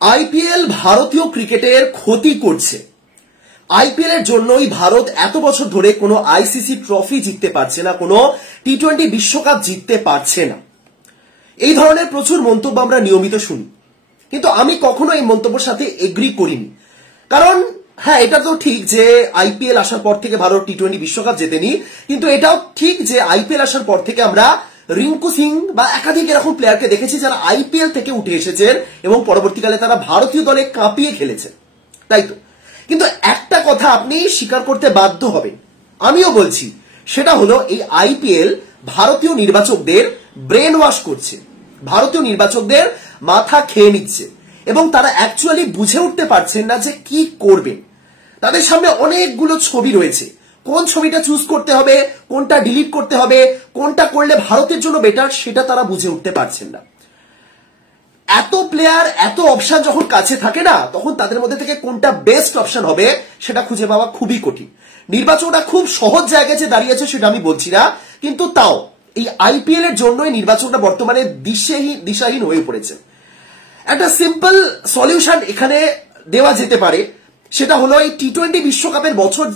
IPL ভারতীয় ক্রিকেটের ক্ষতি করছে। আইপিএল এর জন্যই ভারত এত বছর ধরে কোনো আইসিসি ট্রফি জিততে পারছে না, কোনো টি-20 বিশ্বকাপ জিততে পারছে না। এই ধরনের প্রচুর মন্তব্য আমরা নিয়মিত শুনি, কিন্তু আমি কখনো এই মন্তব্যের সাথে এগ্রি করিনি। কারণ হ্যাঁ, এটা তো ঠিক যে আইপিএল আসার পর থেকে ভারত টি-20 বিশ্বকাপ জেতেনি, কিন্তু এটাও ঠিক যে আইপিএল আসার পর থেকে আমরা রিঙ্কু সিং বা একাধিক এরকম প্লেয়ারকে দেখেছি যারা আইপিএল থেকে উঠে এসেছেন এবং পরবর্তীকালে তারা ভারতীয় দলে কাঁপিয়ে খেলেছেন, তাই তো। কিন্তু একটা কথা আপনি স্বীকার করতে বাধ্য হবেন, আমিও বলছি, সেটা হলো এই আইপিএল ভারতীয় নির্বাচকদের ব্রেন ওয়াশ করছে, ভারতীয় নির্বাচকদের মাথা খেয়ে নিচ্ছে এবং তারা অ্যাকচুয়ালি বুঝে উঠতে পারছেন না যে কি করবেন। তাদের সামনে অনেকগুলো ছবি রয়েছে, কোন ছবিটা চুজ করতে হবে, কোনটা ডিলিট করতে হবে, কোনটা করলে ভারতের জন্য বেটার সেটা তারা বুঝে উঠতে পারছেন না। এত প্লেয়ার, এত অপশন যখন কাছে থাকে না, তখন তাদের মধ্যে থেকে কোনটা বেস্ট অপশন হবে সেটা খুঁজে পাওয়া খুবই কঠিন। নির্বাচকরা খুব সহজ জায়গায় যে দাঁড়িয়েছে সেটা আমি বলছি না, কিন্তু তাও এই আইপিএল এর জন্যই নির্বাচকরা বর্তমানে দিশাহীন হয়ে পড়েছে। একটা সিম্পল সলিউশন এখানে দেওয়া যেতে পারে, সেটা হলো এই টি-20 বিশ্বকাপের বছর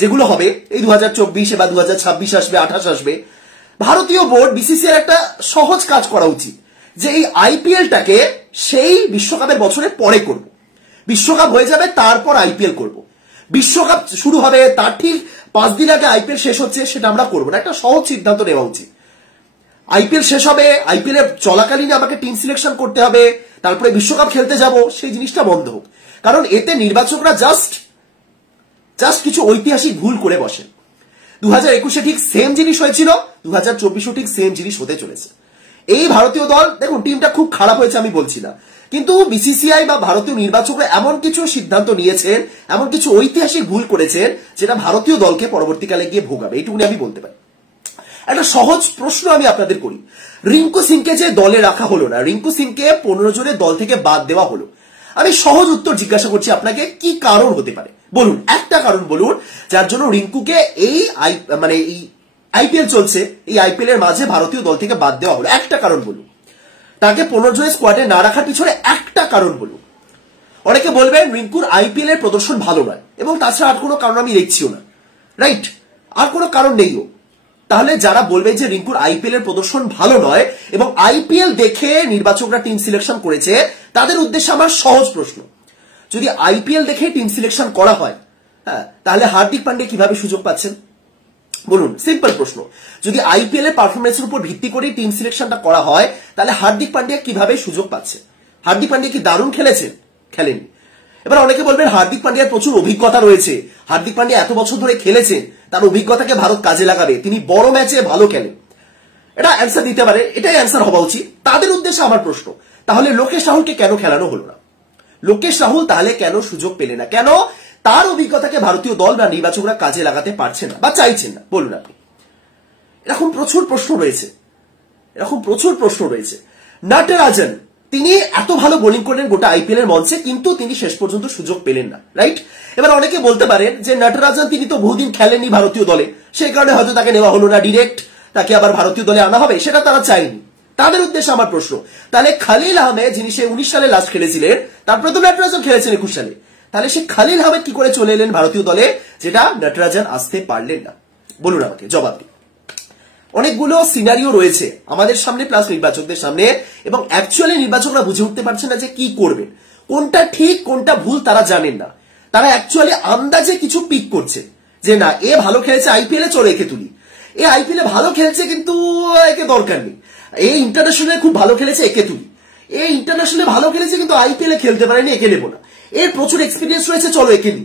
যেগুলো হবে, এই 2024 বা 2026 আসবে, 28 আসবে, ভারতীয় বোর্ড বিসিসিআই একটা সহজ কাজ করা উচিত যে এই আইপিএলটাকে সেই বিশ্বকাপের বছরের পরে করব। বিশ্বকাপ হয়ে যাবে, তারপর আইপিএল করব। বিশ্বকাপ শুরু হবে তার ঠিক 5 দিন আগে আইপিএল শেষ হচ্ছে, সেটা আমরা করবো না। একটা সহজ সিদ্ধান্ত নেওয়া উচিত। আইপিএল শেষ হবে, আইপিএল এর চলাকালীন আমাকে টিম সিলেকশন করতে হবে, তারপরে বিশ্বকাপ খেলতে যাব, সেই জিনিসটা বন্ধ হোক। কারণ এতে নির্বাচকরা জাস্ট কিছু ঐতিহাসিক ভুল করে বসেন। 2021 ঠিক সেম জিনিস হয়েছিল, 2024 ঠিক সেম জিনিস হতে চলেছে। এই ভারতীয় দল, দেখুন টিমটা খুব খারাপ হয়েছে আমি বলছি না, কিন্তু বিসিসিআই বা ভারতীয় নির্বাচকরা এমন কিছু সিদ্ধান্ত নিয়েছেন, এমন কিছু ঐতিহাসিক ভুল করেছেন যেটা ভারতীয় দলকে পরবর্তীকালে গিয়ে ভোগাবে, এইটুকুনি আমি বলতে পারি। একটা সহজ প্রশ্ন আমি আপনাদের করি, রিঙ্কু সিংকে যে দলে রাখা হলো না, রিঙ্কু সিংকে 15 জনের দল থেকে বাদ দেওয়া হলো, আমি সহজ উত্তর জিজ্ঞাসা করছি আপনাকে, কি কারণ হতে পারে বলুন? একটা কারণ বলুন যার জন্য রিঙ্কুকে এই আইপিএল চলছে, এই আইপিএল এর মাঝে ভারতীয় দল থেকে বাদ দেওয়া হলো, একটা কারণ বলুন। তাকে 15 জনের স্কোয়াডে না রাখার পিছনে একটা কারণ বলুন। অনেকে বলবেন রিঙ্কুর আইপিএল এর প্রদর্শন ভালো নয়, এবং তাছাড়া আর কোনো কারণ আমি দেখছিও না, রাইট? আর কোনো কারণ নেইও। তাহলে যারা বলবে যে রিঙ্কুর আইপিএল এর প্রদর্শন ভালো নয় এবং আইপিএল দেখে নির্বাচকরা টিম সিলেকশন করেছে, তাদের উদ্দেশ্যে আমার সহজ প্রশ্ন, যদি আইপিএল দেখে টিম সিলেকশন করা হয়, হ্যাঁ, তাহলে হার্দিক পান্ডিয়া কিভাবে সুযোগ পাচ্ছেন বলুন? সিম্পল প্রশ্ন। যদি আইপিএল এর পারফরমেন্সের উপর ভিত্তি করে টিম সিলেকশনটা করা হয়, তাহলে হার্দিক পান্ডিয়া কিভাবে সুযোগ পাচ্ছে? হার্দিক পান্ডিয়া কি দারুণ খেলেছেন? খেলেনি। এবার অনেকে বলবেন হার্দিক পান্ডিয়ার প্রচুর অভিজ্ঞতা রয়েছে, হার্দিক পান্ডিয়া এত বছর ধরে খেলেছেন, তার অভিজ্ঞতাকে ভারত কাজে লাগাবে, তিনি বড় ম্যাচে ভালো খেলেন। এটা অ্যান্সার দিতে পারে, এটাই অ্যান্সার হওয়া উচিত। তাদের উদ্দেশ্যে আমার প্রশ্ন, তাহলে লোকেশ রাহুলকে কেন খেলানো হলো না? লোকেশ রাহুল তাহলে কেন সুযোগ পেলে না? কেন তার অভিজ্ঞতাকে ভারতীয় দল বা নির্বাচকরা কাজে লাগাতে পারছে না বা চাইছেন না বলুন আপনি? এরকম প্রচুর প্রশ্ন রয়েছে। নটরাজন, তিনি এত ভালো বোলিং করলেন গোটা আইপিএল এর মঞ্চে, কিন্তু তিনি শেষ পর্যন্ত সুযোগ পেলেন না, রাইট? এবার অনেকে বলতে পারেন যে নটরাজন তিনি তো বহুদিন খেলেননি ভারতীয় দলে, সেই কারণে হয়তো তাকে নেওয়া হলো না, ডিরেক্ট তাকে আবার ভারতীয় দলে আনা হবে, সেটা তারা চায়নি। তাদের উদ্দেশ্যে আমার প্রশ্ন, তাহলে খালিল আহমেদ যিনি সে 19 সালে লাস্ট খেলেছিলেন, তারপরে তো নটরাজন খেলেছেন 21 সালে, তাহলে সে খালিল আহমেদ কি করে চলে এলেন ভারতীয় দলে, যেটা নটরাজন আসতে পারলেন না? বলুন আমাকে, জবাব দিন। অনেকগুলো সিনারিও রয়েছে আমাদের সামনে প্লাস নির্বাচকদের সামনে, এবং অ্যাকচুয়ালি নির্বাচকরা বুঝে উঠতে পারছেন না যে কি করবেন, কোনটা ঠিক কোনটা ভুল তারা জানেন না। তারা অ্যাকচুয়ালি আন্দাজে কিছু পিক করছে যে না, এ ভালো খেলেছে আইপিএল এ, চলো একে তুলি। এ আইপিএল এ ভালো খেলেছে কিন্তু একে দরকার নেই। এই ইন্টারন্যাশনালে খুব ভালো খেলেছে, একে তুলি। এই ইন্টারন্যাশনালে ভালো খেলেছে কিন্তু আইপিএল এ খেলতে পারেনি, একে নেবো না। এর প্রচুর এক্সপিরিয়েন্স রয়েছে, চলো একে নি।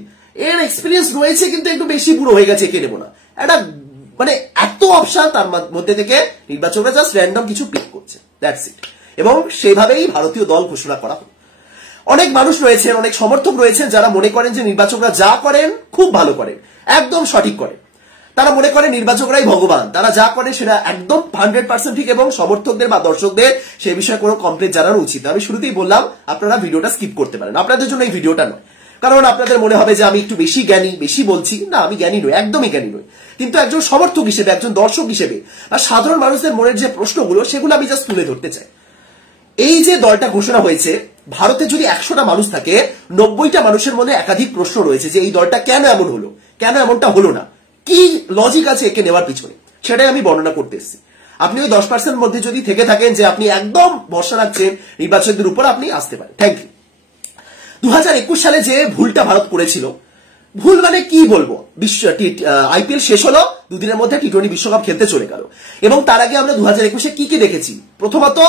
এর এক্সপিরিয়েন্স রয়েছে কিন্তু একটু বেশি বুড়ো হয়ে গেছে, একে নেবো না। একটা মানে এত অপশন, তার মধ্যে থেকে নির্বাচকরা জাস্ট র্যান্ডম কিছু পিক করছে, দ্যাটস ইট। এবং সেভাবেই ভারতীয় দল ঘোষণা করা হলো। অনেক মানুষ রয়েছেন, অনেক সমর্থক রয়েছেন যারা মনে করেন যে নির্বাচকরা যা করেন খুব ভালো করেন, একদম সঠিক করেন। তারা মনে করেন নির্বাচকরাই ভগবান, তারা যা করে সেটা একদম 100% ঠিক, এবং সমর্থকদের বা দর্শকদের সে বিষয়ে কোনো কমপ্লেন জানানো উচিত না। আমি শুরুতেই বললাম আপনারা ভিডিওটা স্কিপ করতে পারেন, আপনাদের জন্য এই ভিডিওটা নয়। কারণ আপনাদের মনে হবে যে আমি একটু বেশি জ্ঞানী, বেশি বলছি। না, আমি জ্ঞানী নই, একদমই জ্ঞানী নই। কিন্তু একজন সমর্থক হিসেবে, একজন দর্শক হিসেবে আর সাধারণ মানুষদের মনের যে প্রশ্নগুলো, সেগুলো আমি জাস্ট তুলে ধরতে চাই। এই যে দলটা ঘোষণা হয়েছে, ভারতে যদি 100টা মানুষ থাকে 90টা মানুষের মধ্যে একাধিক প্রশ্ন রয়েছে যে এই দলটা কেন এমন হলো, কেন এমনটা হলো না, কি লজিক আছে একে নেওয়ার পিছনে, সেটাই আমি বর্ণনা করতে এসেছি। আপনি ওই 10% মধ্যে যদি থেকে থাকেন যে আপনি একদম ভরসা রাখছেন নির্বাচনের উপর, আপনি আসতে পারেন। Thank you. 2021 সালে যে ভুলটা ভারত করেছিল, ভুল মানে কি বলবো, আইপিএল শেষ হলো, দুদিনের মধ্যে টি20 বিশ্বকাপ খেলতে চলে গেল, এবং তার আগে আমরা 2021-এ কি দেখেছি। প্রথমত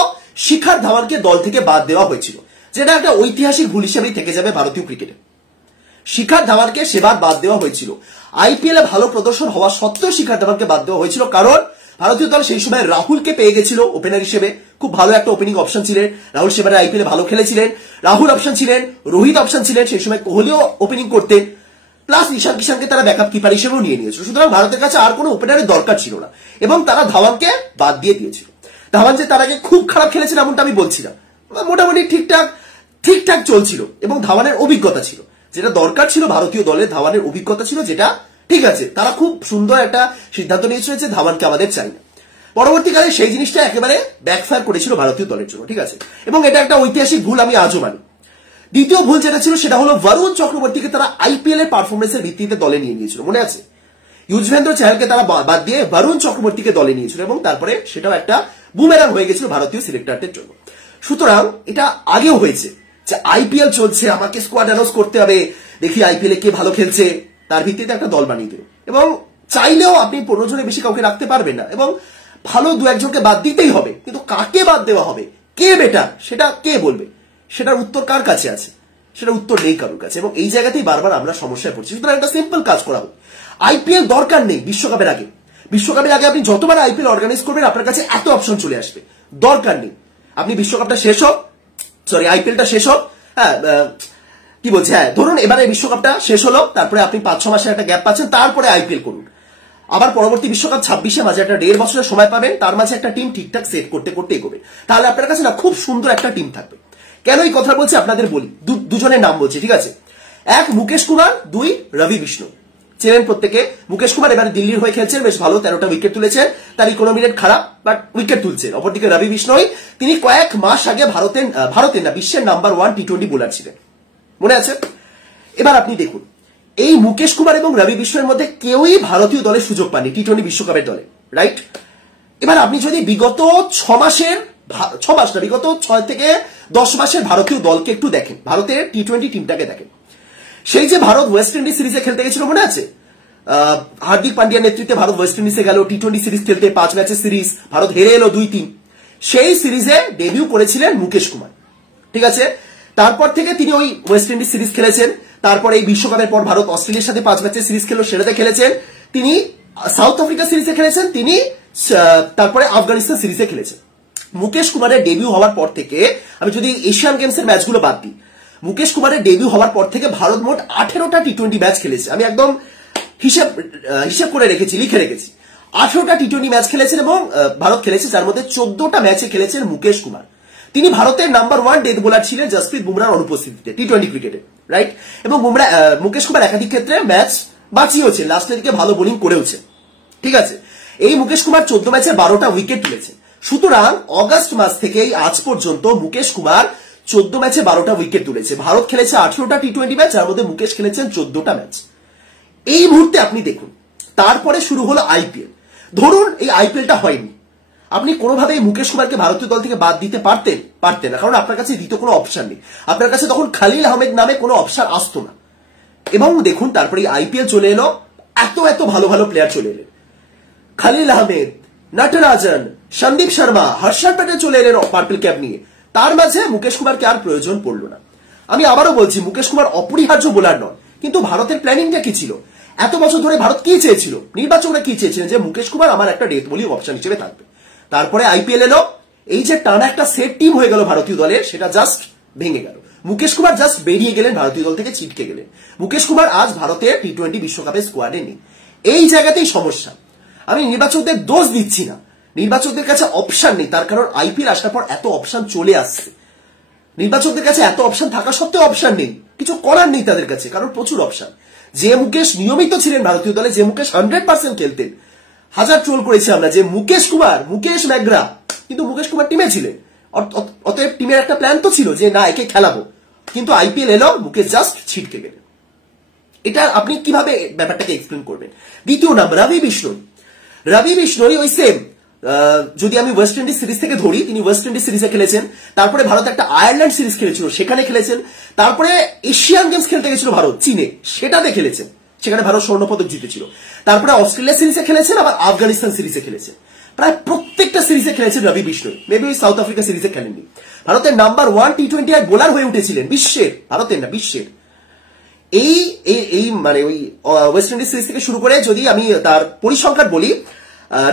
শিখর ধাওয়ানকে দল থেকে বাদ দেওয়া হয়েছিল, যেটা একটা ঐতিহাসিক ভুল হিসেবেই থেকে যাবে ভারতীয় ক্রিকেটে। শিখর ধাওয়ানকে সেবার বাদ দেওয়া হয়েছিল, আইপিএল এ ভালো প্রদর্শন হওয়া সত্ত্বেও শিখর ধাওয়ানকে বাদ দেওয়া হয়েছিল, কারণ ভারতীয় দল সেই সময় রাহুলকে পেয়ে গেছিল ওপেনার হিসেবে, খুব ভালো একটা ওপেনিং অপশন ছিলেন রাহুল, সেবারে আইপিএল এ ভালো খেলেছিলেন, রাহুল অপশন ছিলেন, রোহিত অপশন ছিলেন, সেই সময় কোহলিও ওপেনিং করতেন, প্লাস ঈশান কিষানকে তারা ব্যাকআপ কিপার হিসেবেও নিয়ে নিয়েছিল। সুতরাং ভারতের কাছে আর কোনো ওপেনারের দরকার ছিল না, এবং তারা ধাওয়ানকে বাদ দিয়ে দিয়েছিল। ধাওয়ান যে তার আগে খুব খারাপ খেলেছিল এমনটা আমি বলছি না, মোটামুটি ঠিকঠাক চলছিল, এবং ধাওয়ানের অভিজ্ঞতা ছিল, যেটা দরকার ছিল ভারতীয় দলের, ধাওয়ানের অভিজ্ঞতা ছিল, যেটা ঠিক আছে। তারা খুব সুন্দর একটা সিদ্ধান্ত নিয়েছিল যে ধাওয়ানকে আমাদের চাই না। পরবর্তীকালে সেই জিনিসটা একেবারে ব্যাকফায়ার করেছিল ভারতীয় দলের জন্য, ঠিক আছে, এবং এটা একটা ঐতিহাসিক ভুল আমি আজও মানি। দ্বিতীয় ভুল যেটা ছিল সেটা হলো বরুণ চক্রবর্তীকে তারা আইপিএল এর পারফরমেন্সের ভিত্তিতে দলে নিয়ে নিয়েছিল, মনে আছে? যুজবেন্দ্র চাহালকে তারা বাদ দিয়ে বরুণ চক্রবর্তীকে দলে নিয়েছিল, এবং তারপরে সেটাও একটা বুমেরাং হয়ে গেছিল ভারতীয় সিলেক্টরদের জন্য। সুতরাং এটা আগেও হয়েছে যে আইপিএল চলছে, আমাকে স্কোয়াড অ্যানাউন্স করতে হবে, দেখি আইপিএল এ কে ভালো খেলছে, তার ভিত্তিতে একটা দল বানিয়ে দেবে, এবং চাইলেও আপনি 15 জনের বেশি কাউকে রাখতে পারবেন না, এবং ভালো দু একজনকে বাদ দিতেই হবে, কিন্তু কাকে বাদ দেওয়া হবে, কে বেটার, সেটা কে বলবে, সেটার উত্তর কার কাছে আছে? সেটার উত্তর নেই কারোর কাছে, এবং এই জায়গাতেই বারবার আমরা সমস্যায় পড়ছি। সুতরাং একটা সিম্পল কাজ করা হোক, আইপিএল দরকার নেই বিশ্বকাপের আগে। বিশ্বকাপের আগে আপনি যতবার আইপিএল অর্গানাইজ করবেন আপনার কাছে এত অপশন চলে আসবে, দরকার নেই। আপনি বিশ্বকাপটা শেষ হোক, সরি আইপিএলটা শেষ হোক, হ্যাঁ কি বলছে, হ্যাঁ ধরুন এবারে বিশ্বকাপটা শেষ হলো, তারপরে আপনি 5-6 মাসের একটা গ্যাপ পাচ্ছেন, তারপরে আইপিএল করুন। আবার পরবর্তী বিশ্বকাপ 26-এ, মাঝে একটা 1.5 বছরের সময় পাবেন, তার মাঝে একটা টিম ঠিকঠাক সেট করতে করতে এগোবে, তাহলে আপনার কাছে না খুব সুন্দর একটা টিম থাকবে। কেন এই কথা বলছি আপনাদের বলি, দুজনের নাম বলছি, ঠিক আছে? এক মুকেশ কুমার, দুই রবি বিষ্ণু। চেনেন প্রত্যেকে, মুকেশ কুমার এবারে দিল্লির হয়ে খেলছেন, বেশ ভালো 13টা উইকেট তুলেছেন, তার ইকোনমি রেট খারাপ বাট উইকেট তুলছেন। অপরদিকে রবি বিষ্ণুই, তিনি কয়েক মাস আগে ভারতের না বিশ্বের নাম্বার 1 টি20 বোলার ছিলেন, মনে আছে? এবার আপনি দেখুন, এই মুকেশ কুমার এবং রবি বিষ্ণুর মধ্যে কেউই ভারতীয় দলের সুযোগ পাননি টি20 বিশ্বকাপের দলে, রাইট? এবার আপনি যদি বিগত 6 মাসের, 6 মাস না, বিগত 6 থেকে 10 মাসের ভারতীয় দলকে একটু দেখেন, ভারতের টি20 টিমটাকে দেখেন, সেই যে ভারত ওয়েস্ট ইন্ডিজ সিরিজে খেলতে গেছিল, মনে আছে? হার্দিক পান্ডিয়ার নেতৃত্বে ভারত ওয়েস্ট ইন্ডিজে গেল টি20 সিরিজ খেলতে, 5 ম্যাচের সিরিজ, ভারত হেরে এলো 2-3। সেই সিরিজে ডেবিউ করেছিলেন মুকেশ কুমার, ঠিক আছে? তারপর থেকে তিনি ওই ওয়েস্ট ইন্ডিজ সিরিজ খেলেছেন, তারপর এই বিশ্বকাপের পর ভারত অস্ট্রেলিয়ার সাথে 5 ম্যাচের সিরিজ খেললো, সেটাতে খেলেছেন তিনি, সাউথ আফ্রিকা সিরিজে খেলেছেন তিনি, তারপরে আফগানিস্তান সিরিজে খেলেছেন। মুকেশ কুমারের ডেবিউ হওয়ার পর থেকে, আমি যদি এশিয়ান গেমসের ম্যাচগুলো বাদ দিই, মুকেশ কুমারের ডেবিউ হওয়ার পর থেকে ভারত মোট 18টা টি20 ম্যাচ খেলেছে। আমি একদম হিসেব করে রেখেছি, লিখে রেখেছি। 18টা টি20 ম্যাচ খেলেছেন, এবং ভারত খেলেছে, যার মধ্যে 14টা ম্যাচে খেলেছেন মুকেশ কুমার। তিনি ভারতের নাম্বার 1 ডেথ বোলার ছিলেন জসপ্রীত বুমরাহর অনুপস্থিতিতে টি20 ক্রিকেটে, রাইট? এবং মুকেশ কুমার একাধিক ক্ষেত্রে ম্যাচ বাঁচিয়েছে, লাস্টের দিকে ভালো বোলিং করেওছে, ঠিক আছে? এই মুকেশ কুমার 14 ম্যাচে 12টা উইকেট তুলেছে। সুতরাং অগস্ট মাস থেকে আজ পর্যন্ত মুকেশ কুমার 14 ম্যাচে 12টা উইকেট তুলেছে। ভারত খেলেছে 18টা টি20 ম্যাচ, যার মধ্যে মুকেশ খেলেছেন 14টা ম্যাচ। এই মুহূর্তে আপনি দেখুন, তারপরে শুরু হলো আইপিএল। ধরুন এই আইপিএলটা হয়নি, আপনি কোনোভাবে মুকেশ কুমারকে ভারতীয় দল থেকে বাদ দিতে পারতেন না, কারণ আপনার কাছে দ্বিতীয় কোনো অপশন নেই। আপনার কাছে তখন খালিল আহমেদ নামে কোনো অপশন আসতো না। এবং দেখুন তারপরে আইপিএল চলে এলো, এত ভালো ভালো প্লেয়ার চলে এলেন, খালিল আহমেদ, নটরাজন, সন্দীপ শর্মা, হর্ষদ প্যাটেল চলে এলেন পার্পল ক্যাপ নিয়ে। তার মাঝে মুকেশ কুমারকে আর প্রয়োজন পড়লো না। আমি আবারও বলছি, মুকেশ কুমার অপরিহার্য বোলার নন, কিন্তু ভারতের প্ল্যানিংটা কি ছিল? এত বছর ধরে ভারত কি চেয়েছিল, নির্বাচকরা কি চেয়েছিলেন, যে মুকেশ কুমার আমার একটা ডেথ বোলিং অপশন হিসেবে থাকবে। তারপরে আইপিএল এলো, এই যে টানা একটা সেট টিম হয়ে গেল ভারতীয় দলের, সেটা জাস্ট ভেঙে গেল। মুকেশ কুমার জাস্ট বেরিয়ে গেলেন ভারতীয় দল থেকে, ছিটকে গেলেন। মুকেশ কুমার আজ ভারতের টি20 বিশ্বকাপের স্কোয়াডে নেই। এই জায়গাতেই সমস্যা। আমি নির্বাচকদের দোষ দিচ্ছি না, নির্বাচকদের কাছে অপশন নেই, তার কারণ আইপিএল আসার পর এত অপশন চলে আসছে। নির্বাচকদের কাছে এত অপশন থাকা সত্ত্বেও অপশন নেই, কিছু করার নেই তাদের কাছে, কারণ প্রচুর অপশন। যে মুকেশ নিয়মিত ছিলেন ভারতীয় দলে, যে মুকেশ 100% খেলতেন, হাজার ট্রোল করেছি আমরা যে মুকেশ কুমার, মুকেশ ম্যাগ্রা, কিন্তু মুকেশ কুমার টিমে ছিলেন, অতএব টিমের একটা প্ল্যান তো ছিল যে না একে খেলাবো, কিন্তু আইপিএল এলো, মুকেশ জাস্ট ছিটকে গেলেন। এটা আপনি কিভাবে ব্যাপারটাকে এক্সপ্লেন করবেন? দ্বিতীয় নাম রবি বিষ্ণই। রবি বিষ্ণই ওই সেম, যদি আমি ওয়েস্ট ইন্ডিজ সিরিজ থেকে ধরি, তিনি ওয়েস্ট ইন্ডিজ সিরিজে খেলেছেন, তারপরে ভারত একটা আয়ারল্যান্ড সিরিজ খেলেছিল, সেখানে খেলেছেন, তারপরে এশিয়ান গেমস খেলতে গেছিল ভারত চীনে, সেটাতে খেলেছেন, সেখানে ভারত স্বর্ণপদক জিতেছিল, তারপরে অস্ট্রেলিয়া সিরিজে খেলেছেন, আবার আফগানিস্তান সিরিজে খেলেছেন, প্রায় প্রত্যেকটা সিরিজে খেলেছেন রবি বিষ্ণই। মেবি ওই সাউথ আফ্রিকা সিরিজে খেলেননি। ভারতের নাম্বার 1 টি-20 আর বোলার হয়ে উঠেছিলেন বিশ্বের, ভারতের না বিশ্বের। এই মানে ওই ওয়েস্ট ইন্ডিজ সিরিজ থেকে শুরু করে যদি আমি তার পরিসংখ্যান বলি,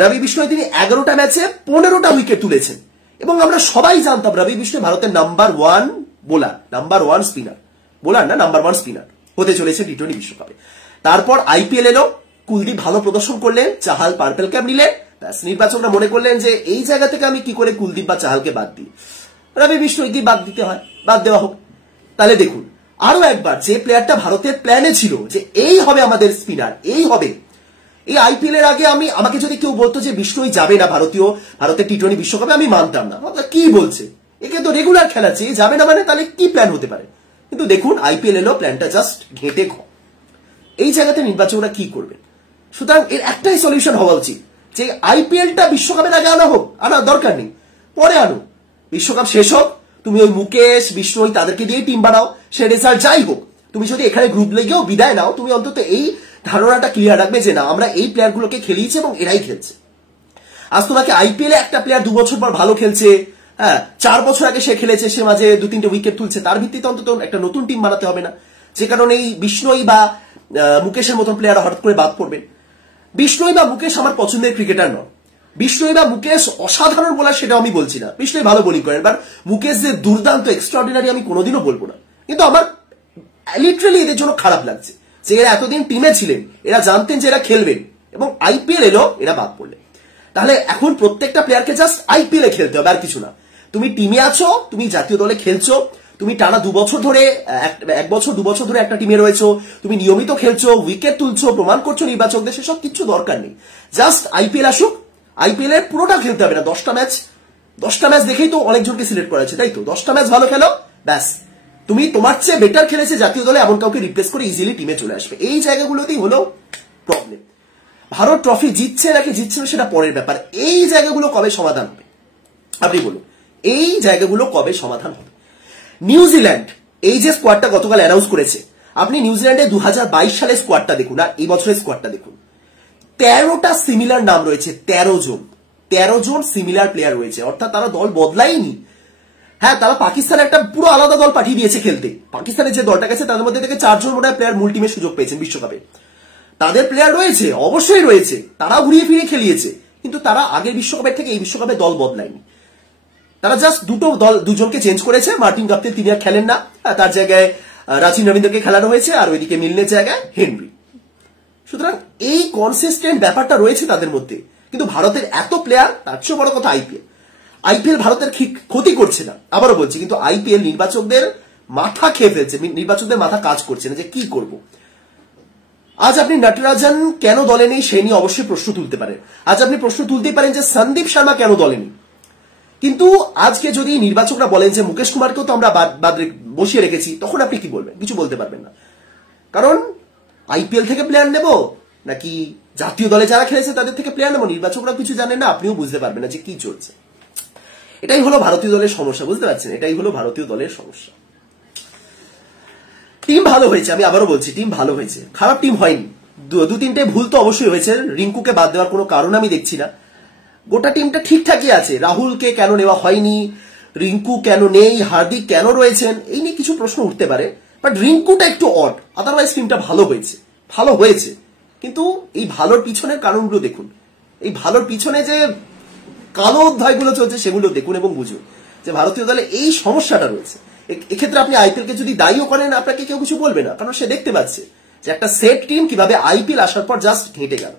রবি বিষ্ণই তিনি 11টা ম্যাচে 15টা উইকেট তুলেছেন, এবং আমরা সবাই জানতাম রবি বিষ্ণই ভারতের number 1 bowler, number 1 spinner, bowler না নাম্বার 1 স্পিনার হতে চলেছে টি-20 বিশ্বকাপে। তারপর আইপিএল এলো, কুলদীপ ভালো প্রদর্শন করলেন, চাহাল পার্পেল ক্যাপ নিলেন, ব্যাস নির্বাচকরা মনে করলেন যে এই জায়গা থেকে আমি কি করে কুলদীপ বা চাহালকে বাদ দিই, রবি বিষ্ণইকে বাদ দিতে হয়, বাদ দেওয়া হোক। তাহলে দেখুন আরো একবার, যে প্লেয়ারটা ভারতের প্ল্যানে ছিল যে এই হবে আমাদের স্পিনার, এই হবে, এই আইপিএল এর আগে আমাকে যদি কেউ বলতো যে বিষ্ণই যাবে না ভারতের টি-20 বিশ্বকাপে, আমি মানতাম না, কি বলছে, একে তো রেগুলার খেলাচ্ছে, যাবে না মানে তাহলে কি প্ল্যান হতে পারে? কিন্তু দেখুন আইপিএল এলো, প্ল্যানটা জাস্ট ঘেঁটে এই জায়গাতে নির্বাচকরা কি করবেন? সুতরাং এর একটাই সলিউশন হওয়া উচিত যে আইপিএলটা বিশ্বকাপের আগে আনা হোক, আনার দরকার নেই, পরে আনো, বিশ্বকাপ শেষ হোক, তুমি ওই মুকেশ বিষ্ণই তাদেরকে দিয়ে টিম বানাও, সে রেজাল্ট যাই হোক, তুমি যদি এখানে গ্রুপ লেগেও বিদায় নাও, তুমি অন্তত এই ধারণাটা ক্লিয়ার রাখবে যে না আমরা এই প্লেয়ারগুলোকে খেলিয়েছি এবং এরাই খেলছে। আজ তোমাকে আইপিএলে একটা প্লেয়ার 2 বছর পর ভালো খেলছে, হ্যাঁ 4 বছর আগে সে খেলেছে, সে মাঝে 2-3টে উইকেট তুলছে, তার ভিত্তিতে অন্তত একটা নতুন টিম বানাতে হবে না? যে কারণে এই বিষ্ণই বা মুকেশের মতন প্লেয়ার হঠাৎ করে বাদ পড়বেন। বিষ্ণই বা মুকেশ আমার পছন্দের ক্রিকেটার নয়, বিষ্ণই বা মুকেশ অসাধারণ বোলার সেটাও আমি বলছি না, বিষ্ণই ভালো বোলিং করেন, এবার মুকেশ যে দুর্দান্ত এক্সট্রাঅর্ডিনারি আমি কোনোদিনও বলবো না, কিন্তু আমার লিটারালি এদের জন্য খারাপ লাগছে যে এরা এতদিন টিমে ছিলেন, এরা জানতেন যে এরা খেলবেন, এবং আইপিএল এলো এরা বাদ পড়লেন। তাহলে এখন প্রত্যেকটা প্লেয়ারকে জাস্ট আইপিএল এ খেলতে হবে, আর কিছু না। তুমি টিমে আছো, তুমি জাতীয় দলে খেলছো, তুমি টানা 2 বছর ধরে 1 বছর 2 বছর ধরে একটা টিমে রয়েছো, তুমি নিয়মিত খেলছো, উইকেট তুলছো, প্রমাণ করছো নির্বাচকদের, সেসব কিছু দরকার নেই। জাস্ট আইপিএল আসুক, আইপিএল এর পুরোটা খেলতে হবে না, 10টা ম্যাচ দেখেই তো অনেকজনকে সিলেক্ট করা হয়েছে, তাই তো? 10টা ম্যাচ ভালো খেলো, ব্যাস তুমি তোমার চেয়ে বেটার খেলেছে জাতীয় দলে এমন কাউকে রিপ্লেস করে ইজিলি টিমে চলে আসবে। এই জায়গাগুলোতেই হলো প্রবলেম। ভারত ট্রফি জিতছে নাকি জিতছে না সেটা পরের ব্যাপার, এই জায়গাগুলো কবে সমাধান হবে আপনি বলুন? এই জায়গাগুলো কবে সমাধান হবে? নিউজিল্যান্ড এই যে স্কোয়াডটা গতকাল অ্যানাউন্স করেছে, আপনি নিউজিল্যান্ডের 2022 সালের স্কোয়াডটা দেখুন আর এই বছরের স্কোয়াডটা দেখুন, 13টা সিমিলার নাম রয়েছে, 13 জন সিমিলার প্লেয়ার রয়েছে, অর্থাৎ তারা দল বদলায়নি। হ্যাঁ, তারা পাকিস্তানের একটা পুরো আলাদা দল পাঠিয়ে দিয়েছে খেলতে, পাকিস্তানের যে দলটা গেছে তাদের মধ্যে থেকে 4 জন মনে হয় প্লেয়ার মূল টিমের সুযোগ পেয়েছেন বিশ্বকাপে, তাদের প্লেয়ার রয়েছে, অবশ্যই রয়েছে, তারা ঘুরিয়ে ফিরিয়ে খেলিয়েছে, কিন্তু তারা আগের বিশ্বকাপের থেকে এই বিশ্বকাপে দল বদলায়নি, তারা জাস্ট দুজনকে চেঞ্জ করেছে, মার্টিন গাপটিল তিনি আর খেলেন না, তার জায়গায় রাচিন রবীন্দ্রকে খেলানো হয়েছে, আর ওইদিকে মিলনের জায়গায় হেনরি। সুতরাং এই কনসিস্টেন্ট ব্যাপারটা রয়েছে তাদের মধ্যে, কিন্তু ভারতের এত প্লেয়ার, তার চেয়ে বড় কথা আইপিএল ভারতের ক্ষতি করছে না, আবারও বলছি, কিন্তু আইপিএল নির্বাচকদের মাথা খেয়ে ফেলছে, নির্বাচকদের মাথা কাজ করছে না যে কি করব। আজ আপনি নটরাজন কেন দলে নেই সে নিয়ে অবশ্যই প্রশ্ন তুলতে পারেন, আজ আপনি প্রশ্ন তুলতেই পারেন যে সন্দীপ শর্মা কেন দলে নেই, কিন্তু আজকে যদি নির্বাচকরা বলেন যে মুকেশ কুমারকেও তো আমরা বসিয়ে রেখেছি, তখন আপনি কি বলবেন? কিছু বলতে পারবেন না, কারণ আইপিএল থেকে প্লেয়ার নেব নাকি জাতীয় দলে যারা খেলেছে তাদের থেকে প্লেয়ার নেব, নির্বাচকরা কিছু জানেন না, আপনিও বুঝতে পারবেন না যে কি চলছে। এটাই হলো ভারতীয় দলের সমস্যা, বুঝতে পারছেন? এটাই হলো ভারতীয় দলের সমস্যা। টিম ভালো হয়েছে, আমি আবারও বলছি, টিম ভালো হয়েছে, খারাপ টিম হয়নি। 2-3টে ভুল তো অবশ্যই হয়েছে, রিঙ্কুকে বাদ দেওয়ার কোনো কারণ আমি দেখছি না, গোটা টিমটা ঠিকঠাকই আছে। রাহুলকে কেন নেওয়া হয়নি, রিঙ্কু কেন নেই, হার্দিক কেন রয়েছেন, এই নিয়ে কিছু প্রশ্ন উঠতে পারে, বাট রিঙ্কুটা একটু অড, আদারওয়াইজ টিমটা ভালো হয়েছে। কিন্তু এই ভালোর পিছনের কারণগুলো দেখুন, এই ভালোর পিছনে যে কালো অধ্যায়গুলো চলছে সেগুলো দেখুন এবং বুঝুন যে ভারতীয় দলে এই সমস্যাটা রয়েছে। এক্ষেত্রে আপনি আইপিএলকে যদি দায়ীও করেন, আপনাকে কেউ কিছু বলবে না, কারণ সে দেখতে পাচ্ছে যে একটা সেট টিম কিভাবে আইপিএল আসার পর জাস্ট ঘেঁটে গেল,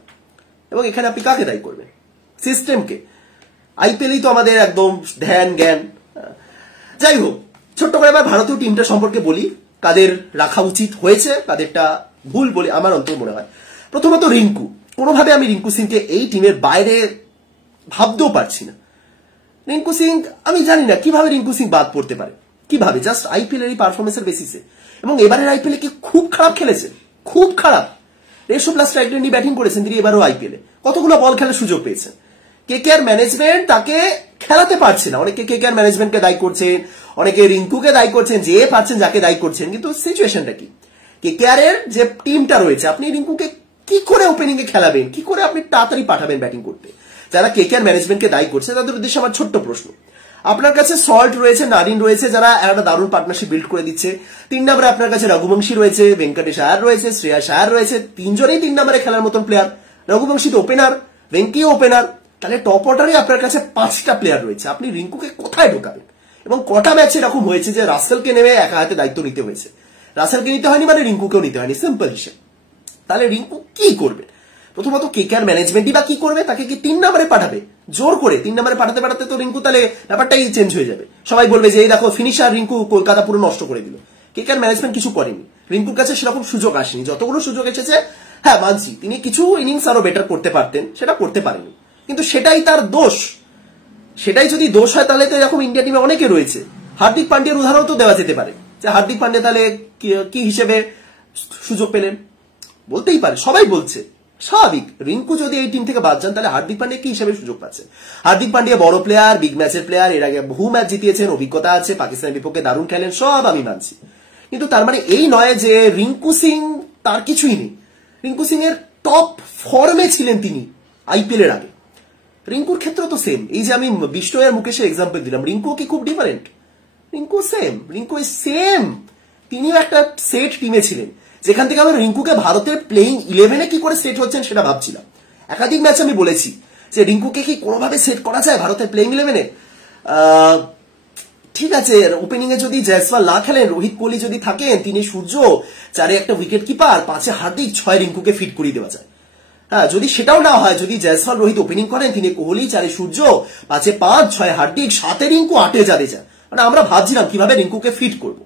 এবং এখানে আপনি কাকে দায়ী করবেন? সিস্টেমকে। আইপিএলই তো আমাদের একদম ধ্যান জ্ঞান। যাই হোক, ছোট্ট করে এবার ভারতীয় টিমটা সম্পর্কে বলি, কাদের রাখা উচিত হয়েছে, কাদেরটা ভুল বলে আমার অন্তর মনে হয়। প্রথমত রিঙ্কু, কোনোভাবে আমি রিঙ্কু সিংকে এই টিমের বাইরে ভাবতেও পারছি না। রিঙ্কু সিং, আমি জানি না কিভাবে রিঙ্কু সিং বাদ পড়তে পারে, কিভাবে, জাস্ট আইপিএল এর এই পারফরমেন্সের বেসিসে। এবং এবারের আইপিএল কি খুব খারাপ খেলেছেন, খুব খারাপ। রেশো প্লাস স্ট্রাইক রেট নিয়ে ব্যাটিং করেছেন তিনি এবারও আইপিএল এ, কতগুলো বল খেলার সুযোগ পেয়েছেন। কেকেআর ম্যানেজমেন্ট তাকে খেলাতে পারছে না, অনেকে কেকেআর ম্যানেজমেন্টকে দায়ী করছেন, অনেকে রিঙ্কুকে দায়ী করছেন, যে পারছেন যাকে দায়ী করছেন, কিন্তু সিচুয়েশনটা কি, কেকেআর এর যে টিমটা রয়েছে, আপনি রিঙ্কুকে কি করে ওপেনিং এ খেলাবেন, কি করে আপনি তাড়াতাড়ি পাঠাবেন ব্যাটিং করতে। যারা কেকেআর ম্যানেজমেন্টকে দায়ী করছে তাদের উদ্দেশ্যে আমার ছোট্ট প্রশ্ন, আপনার কাছে সল্ট রয়েছে, নারিন রয়েছে, যারা একটা দারুণ পার্টনারশিপ বিল্ড করে দিচ্ছে। 3 নম্বরে আপনার কাছে রঘুবংশী রয়েছে, ভেঙ্কটেশ আয়ার রয়েছে, শ্রেয়াস আয়ার রয়েছে, তিনজনেই 3 নম্বরে খেলার মতন প্লেয়ার। রঘুবংশী তো ওপেনার, ভেঙ্কিও ওপেনার, তাহলে টপ অর্ডারে আপনার কাছে 5টা প্লেয়ার রয়েছে, আপনি রিঙ্কুকে কোথায় ঢোকাবেন? এবং কটা ম্যাচে এরকম হয়েছে যে রাসেলকে নেমে একা হাতে দায়িত্ব নিতে হয়েছে, রাসেলকে নিতে হয়নি মানে রিঙ্কুকেও নিতে হয়নি, সিম্পল হিসেব। তাহলে রিঙ্কু কি করবে? প্রথমত কেকেআর ম্যানেজমেন্টই বা কি করবে, তাকে কি 3 নম্বরে পাঠাবে? জোর করে 3 নম্বরে পাঠাতে পাঠাতে তো রিঙ্কু তাহলে ব্যাপারটাই চেঞ্জ হয়ে যাবে, সবাই বলবে যে এই দেখো ফিনিশার রিঙ্কু কলকাতা পুরো নষ্ট করে দিল। কেকেআর ম্যানেজমেন্ট কিছু করেনি, রিঙ্কুর কাছে সেরকম সুযোগ আসেনি, যতগুলো সুযোগ এসেছে হ্যাঁ মানছি তিনি কিছু ইনিংস আরো বেটার করতে পারতেন, সেটা করতে পারেনি, কিন্তু সেটাই তার দোষ। সেটাই যদি দোষ হয় তাহলে তো এরকম ইন্ডিয়া টিমে অনেকে রয়েছে। হার্দিক পান্ডিয়ার উদাহরণ তো দেওয়া যেতে পারে, যে হার্দিক পান্ডিয়া তাহলে কি হিসেবে সুযোগ পেলেন, বলতেই পারে, সবাই বলছে স্বাভাবিক। রিঙ্কু যদি এই টিম থেকে বাদ যান তাহলে হার্দিক পান্ডিয়া কি হিসেবে সুযোগ পাচ্ছে? হার্দিক পান্ডিয়া বড় প্লেয়ার, বিগ ম্যাচের প্লেয়ার, এর আগে বহু ম্যাচ জিতিয়েছেন, অভিজ্ঞতা আছে, পাকিস্তানের বিপক্ষে দারুণ খেলেন, সব আমি মানছি, কিন্তু তার মানে এই নয় যে রিঙ্কু সিং তার কিছুই নেই। রিঙ্কু সিং এর টপ ফর্মে ছিলেন তিনি আইপিএল এর আগে। রিঙ্কুর ক্ষেত্রে তো সেম, এই যে আমি বিষ্ণু আর মুকেশের এক্সাম্পল দিলাম, রিঙ্কু কি খুব different? Rinku same, Rinku same, তিনিও একটা সেট টিমে ছিলেন, যেখান থেকে আমি রিঙ্কুকে ভারতের প্লেইং 11-এ কি করে সেট হচ্ছেন সেটা ভাবছিলাম। একাধিক ম্যাচ আমি বলেছি যে রিঙ্কুকে কি কোনোভাবে সেট করা যায় ভারতের প্লেইং 11-এ। ঠিক আছে, ওপেনিং এ যদি জয়সওয়াল না খেলেন, রোহিত কোহলি যদি থাকেন, তিনি সূর্য, 4-এ একটা উইকেট কিপার, 5-এ হার্দিক, 6-এ রিঙ্কুকে ফিট করিয়ে দেওয়া যায়। হ্যাঁ, যদি সেটাও না হয়, যদি জয়সওয়াল রোহিত ওপেনিং করেন, তিনি কোহলি, 4-এ সূর্য, 5-এ 5, 6-এ হার্দিক, 7-এ রিঙ্কু, 8-এ জাদেজা, মানে আমরা ভাবছিলাম কিভাবে রিঙ্কুকে ফিট করবো।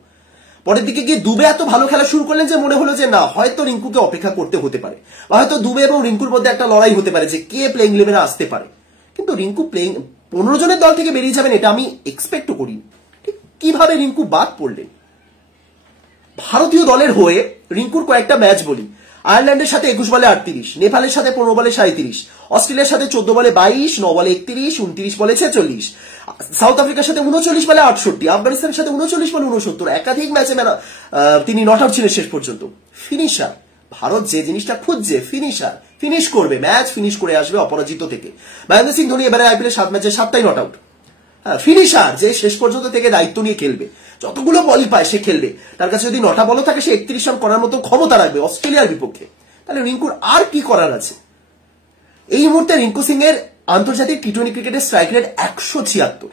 পরের দিকে গিয়ে দুবে এত ভালো খেলা শুরু করলেন যে মনে হলো যে না, হয়তো রিঙ্কুকে অপেক্ষা করতে হতে পারে, বা হয়তো দুবে এবং রিঙ্কুর মধ্যে একটা লড়াই হতে পারে যে কে প্লেইং 11-এ আসতে পারে। কিন্তু রিঙ্কু প্লেইং 15 জনের দল থেকে বেরিয়ে যাবেন এটা আমি এক্সপেক্টও করিনি। কিভাবে রিঙ্কু বাদ পড়লেন? ভারতীয় দলের হয়ে রিঙ্কুর কয়েকটা ম্যাচ বলি, আয়ারল্যান্ডের সাথে 21 বলে 38, নেপালের সাথে 15 বলে 37, অস্ট্রেলিয়ার সাথে 14 বলে 22, 9 বলে 31, 29 বলে 46, সাউথ আফ্রিকার সাথে 39 বলে 68, আফগানিস্তানের সাথে 39 বলে 69, একাধিক ম্যাচে তিনি নট আউট ছিলেন শেষ পর্যন্ত। ফিনিশার, ভারত যে জিনিসটা খুঁজছে, ফিনিশার, ফিনিশ করবে, ম্যাচ ফিনিশ করে আসবে অপরাজিত থেকে। মহেন্দ্র সিং ধোনি এবারে আইপিএল 7 ম্যাচে 7টাই নট আউট। ফিনিশার, যে শেষ পর্যন্ত থেকে দায়িত্ব নিয়ে খেলবে, যতগুলো বলই পায় সে খেলবে, তার কাছে যদি 9টা বল থাকে সে 31 রান করার মতো ক্ষমতা রাখবে অস্ট্রেলিয়ার বিপক্ষে। তাহলে রিঙ্কুর আর কি করার আছে? এই মুহূর্তে রিঙ্কু সিং এর আন্তর্জাতিক টি20 ক্রিকেটের স্ট্রাইক রেট 176।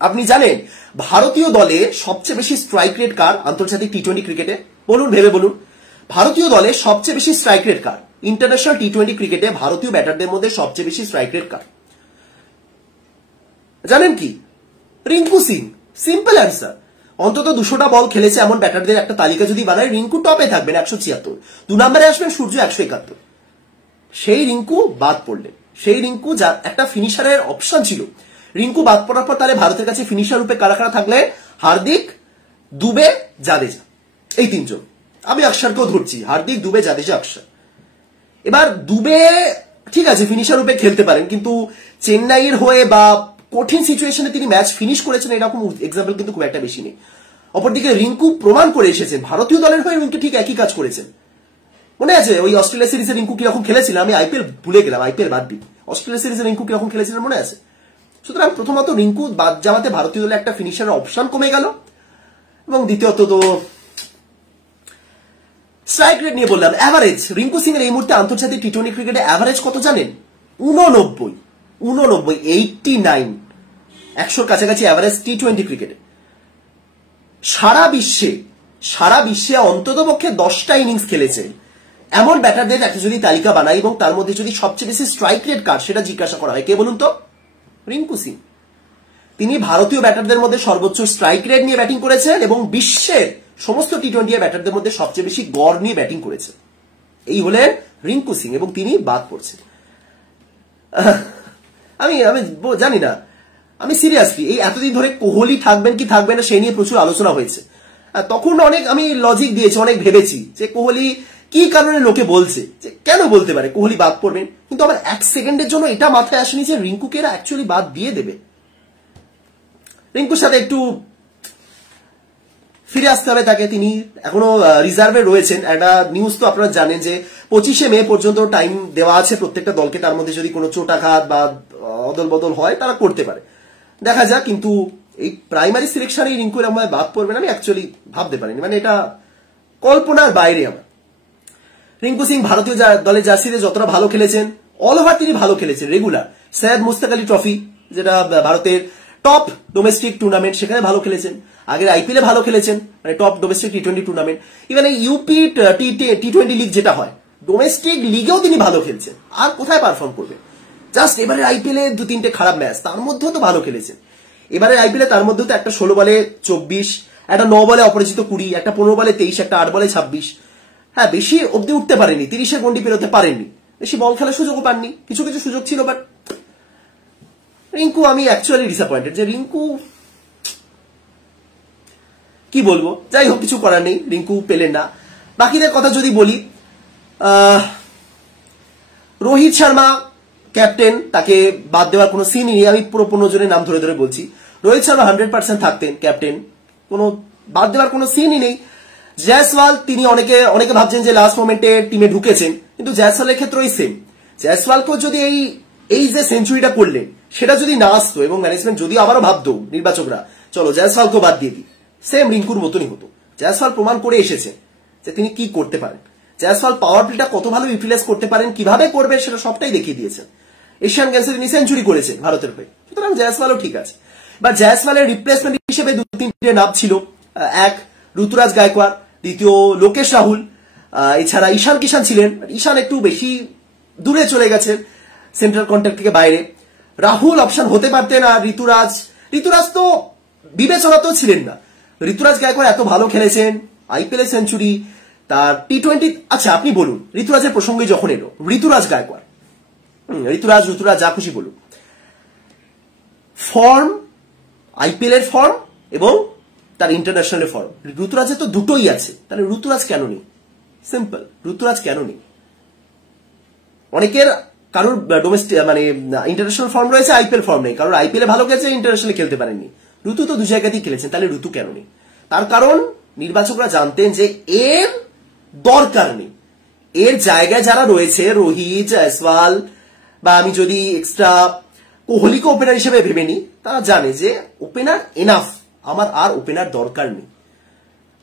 আপনি জানেন ভারতীয় দলে সবচেয়ে বেশি স্ট্রাইক রেট কার আন্তর্জাতিক টি20 ক্রিকেটে? বলুন, ভেবে বলুন, ভারতীয় দলে সবচেয়ে বেশি স্ট্রাইক রেট কার? ইন্টারন্যাশনাল টি20 ক্রিকেটে ভারতীয় ব্যাটারদের মধ্যে সবচেয়ে বেশি স্ট্রাইক রেট কার জানেন কি? রিঙ্কু সিং। Simple answer. অন্তত 200টা বল খেলেছে এমন ব্যাটারদের একটা তালিকা যদি বানায়, রিঙ্কু টপে থাকবেন 176, 2 নম্বরে আসবেন সূর্য 171। সেই রিঙ্কু বাদ পড়লেন। সেই রিঙ্কু যা একটা ফিনিশারের অপশন ছিল, রিঙ্কু বাদ পড়ার পর তাহলে ভারতের কাছে ফিনিশার রূপে কারা কারা থাকলে? হার্দিক, দুবে, জাদেজা, এই 3 জন। আমি অক্ষরকেও ধরছি, হার্দিক, দুবে, জাদেজা, অক্ষর। এবার দুবে ঠিক আছে ফিনিশার রূপে খেলতে পারেন, কিন্তু চেন্নাইয়ের হয়ে বা কঠিন সিচুয়েশনে তিনি ম্যাচ ফিনিশ করেছেন এরকম এক্সাম্পল কিন্তু খুব একটা বেশি নেই। অপরদিকে রিঙ্কু প্রমাণ করে এসেছেন, ভারতীয় দলের হয়ে রিঙ্কু ঠিক একই কাজ করেছেন। মনে আছে ওই অস্ট্রেলিয়া সিরিজে রিঙ্কু কিরকম খেলেছিলেন? আমি আইপিএল ভুলে গেলাম, আইপিএল বাদ দিই, অস্ট্রেলিয়া সিরিজে রিঙ্কু কিরকম খেলেছিলেন মনে আছে? সুতরাং প্রথমত রিঙ্কু বাদ যাওয়াতে ভারতীয় দলে একটা ফিনিশারের অপশন কমে গেল, এবং দ্বিতীয়ত তো স্ট্রাইক রেট নিয়ে বললাম, অ্যাভারেজ রিঙ্কু সিং এর এই মুহূর্তে আন্তর্জাতিক টি20 ক্রিকেটে অ্যাভারেজ কত জানেন? 89, 89, 100-র কাছাকাছি অ্যাভারেজ টি20 ক্রিকেটে। সারা বিশ্বে অন্তত পক্ষে 10টা ইনিংস খেলেছেন এমন ব্যাটারদের একটা যদি তালিকা বানাই, এবং তার মধ্যে যদি সবচেয়ে বেশি স্ট্রাইক রেট কার সেটা জিজ্ঞাসা করা হয়, কে বলুন তো? রিঙ্কু সিং। তিনি ভারতীয় ব্যাটারদের মধ্যে সর্বোচ্চ স্ট্রাইক রেট নিয়ে ব্যাটিং করেছেন এবং বিশ্বের সমস্ত টি20 ব্যাটারদের মধ্যে সবচেয়ে বেশি গড় নিয়ে ব্যাটিং করেছেন। এই হলেন রিঙ্কু সিং, এবং তিনি বাদ পড়ছেন। আমি জানি না আমি সিরিয়াসলি এই এতদিন ধরে কোহলি থাকবেন কি থাকবেন না সেই নিয়ে প্রচুর আলোচনা হয়েছে। তখন অনেক আমি লজিক দিয়েছি, অনেক ভেবেছি যে কোহলি কি কারণে লোকে বলছে যে কেন বলতে পারে কোহলি বাদ পড়বেন, কিন্তু আমার এক সেকেন্ডের জন্য এটা মাথায় আসেনি যে রিঙ্কুকে এরা অ্যাকচুয়ালি বাদ দিয়ে দেবে। রিঙ্কুর সাথে একটু ফিরে আসতে হবে তাকে, তিনি এখনো রিজার্ভে রয়েছেন। একটা নিউজ তো আপনারা জানেন যে 25শে মে পর্যন্ত টাইম দেওয়া আছে প্রত্যেকটা দলকে, তার মধ্যে যদি কোনো চোটাঘাত বা অদল বদল হয় তারা করতে পারে, দেখা যাক। কিন্তু এই প্রাইমারি সিলেকশনে রিঙ্কু এরকম বাদ পড়বেন আমি অ্যাকচুয়ালি ভাবতে পারিনি, মানে এটা কল্পনার বাইরে আমার। রিঙ্কু সিং ভারতীয় দলের জার্সিতে যতটা ভালো খেলেছেন, অল ওভার তিনি ভালো খেলেছেন রেগুলার। সৈয়দ মুশতাক আলী ট্রফি যেটা ভারতের টপ ডোমেস্টিক টুর্নামেন্ট, সেখানে ভালো খেলেছেন। আগের আইপিএলে ভালো খেলেছেন, মানে টপ ডোমেস্টিক টি-20 টুর্নামেন্ট। ইভেন এই ইউপি টি-20 লিগ যেটা হয়, ডোমেস্টিক লিগেও তিনি ভালো খেলছেন। আর কোথায় পারফর্ম করবে? জাস্ট এবারের আইপিএলে 2-3টে খারাপ ম্যাচ, তার মধ্যেও তো ভালো খেলেছেন। এবারের আইপিএলে তার মধ্যেও তো একটা 16 বলে 24, একটা 9 বলে অপরাজিত 20, একটা 15 বলে 23, একটা 8 বলে 26। হ্যাঁ, বেশি অব্দি উঠতে পারেনি, 30-এর গন্ডি পেরোতে পারেননি, বেশি বল খেলার সুযোগও পাননি। কিছু কিছু সুযোগ ছিল, বাট রিঙ্কু আমি অ্যাকচুয়ালি ডিসঅ্যাপয়েন্টেড যে রিঙ্কু কি বলবো। যাই হোক, কিছু করার নেই, রিঙ্কু পেলেন না। বাকিদের কথা যদি বলি, রোহিত শর্মা ক্যাপ্টেন, তাকে বাদ দেওয়ার কোনো সিনই নেই। আমি পুরো 15 জনের নাম ধরে ধরে বলছি। রোহিত শর্মা 100% থাকতেন ক্যাপ্টেন, কোনো বাদ দেওয়ার কোনো সিনই নেই। জয়সওয়াল তিনি অনেকে ভাবছেন যে লাস্ট মোমেন্টে টিমে ঢুকেছেন, কিন্তু জয়সওয়ালের ক্ষেত্রেই সেম। জয়সওয়ালকেও যদি এই যে সেঞ্চুরিটা করলেন সেটা যদি না আসতো এবং ম্যানেজমেন্ট যদি আবারও ভাবতো নির্বাচকরা চলো জয়সওয়ালকেও বাদ দিয়ে দিই, সেম রিঙ্কুর মতনই হতো। জয়সওয়াল প্রমাণ করে এসেছে যে তিনি কি করতে পারেন। জয়সওয়াল পাওয়ার প্লেটা কত ভালো ইউটিলাইজ করতে পারেন, কিভাবে করবে সেটা সবটাই দেখিয়ে দিয়েছেন। এশিয়ান গেমসে তিনি সেঞ্চুরি করেছেন ভারতের হয়ে, সুতরাং জয়সওয়ালও ঠিক আছে। বা জয়সওয়ালের রিপ্লেসমেন্ট হিসেবে 2-3টে নাম ছিল। এক, ঋতুরাজ গায়কোয়াড়, দ্বিতীয় লোকেশ রাহুল, এছাড়া ঈশান কিষান ছিলেন। ঈশান একটু বেশি দূরে চলে গেছেন সেন্ট্রাল কন্ট্যাক্ট থেকে বাইরে। রাহুল অপশন হতে পারতেন, আর ঋতুরাজ তো বিবেচনাতেও ছিলেন না। ঋতুরাজ গায়কোয়াড় এত ভালো খেলেছেন, আইপিএল সেঞ্চুরি, তার টি-20। আচ্ছা আপনি বলুন, ঋতুরাজের প্রসঙ্গে যখন এলো, ঋতুরাজ গায়কোয়াড়, ঋতুরাজ যা খুশি বলুন, ফর্ম, আইপিএল এর ফর্ম এবং তার ইন্টারন্যাশনাল ফর্ম, ঋতুরাজের তো দুটোই আছে, তাহলে ঋতুরাজ কেন নেই? সিম্পল, ঋতুরাজ কেন নেই? অনেকের কারোর ডোমেস্টিক মানে ইন্টারন্যাশনাল ফর্ম রয়েছে, আইপিএল ফর্ম নেই, কারোর আইপিএল ভালো খেলেছে, ইন্টারন্যাশনালে খেলতে পারেননি। ঋতু তো দু জায়গাতেই খেলেছেন, তাহলে ঋতু কেন নেই? তার কারণ নির্বাচকরা জানতেন যে এর দরকার নেই। এর জায়গায় যারা রয়েছে, রোহিত, জয়সওয়াল, বা আমি যদি এক্সট্রা কোহলিকে ওপেনার হিসেবে ভেবে নিই, তারা জানে যে ওপেনার এনাফ, আমার আর ওপেনার দরকার নেই।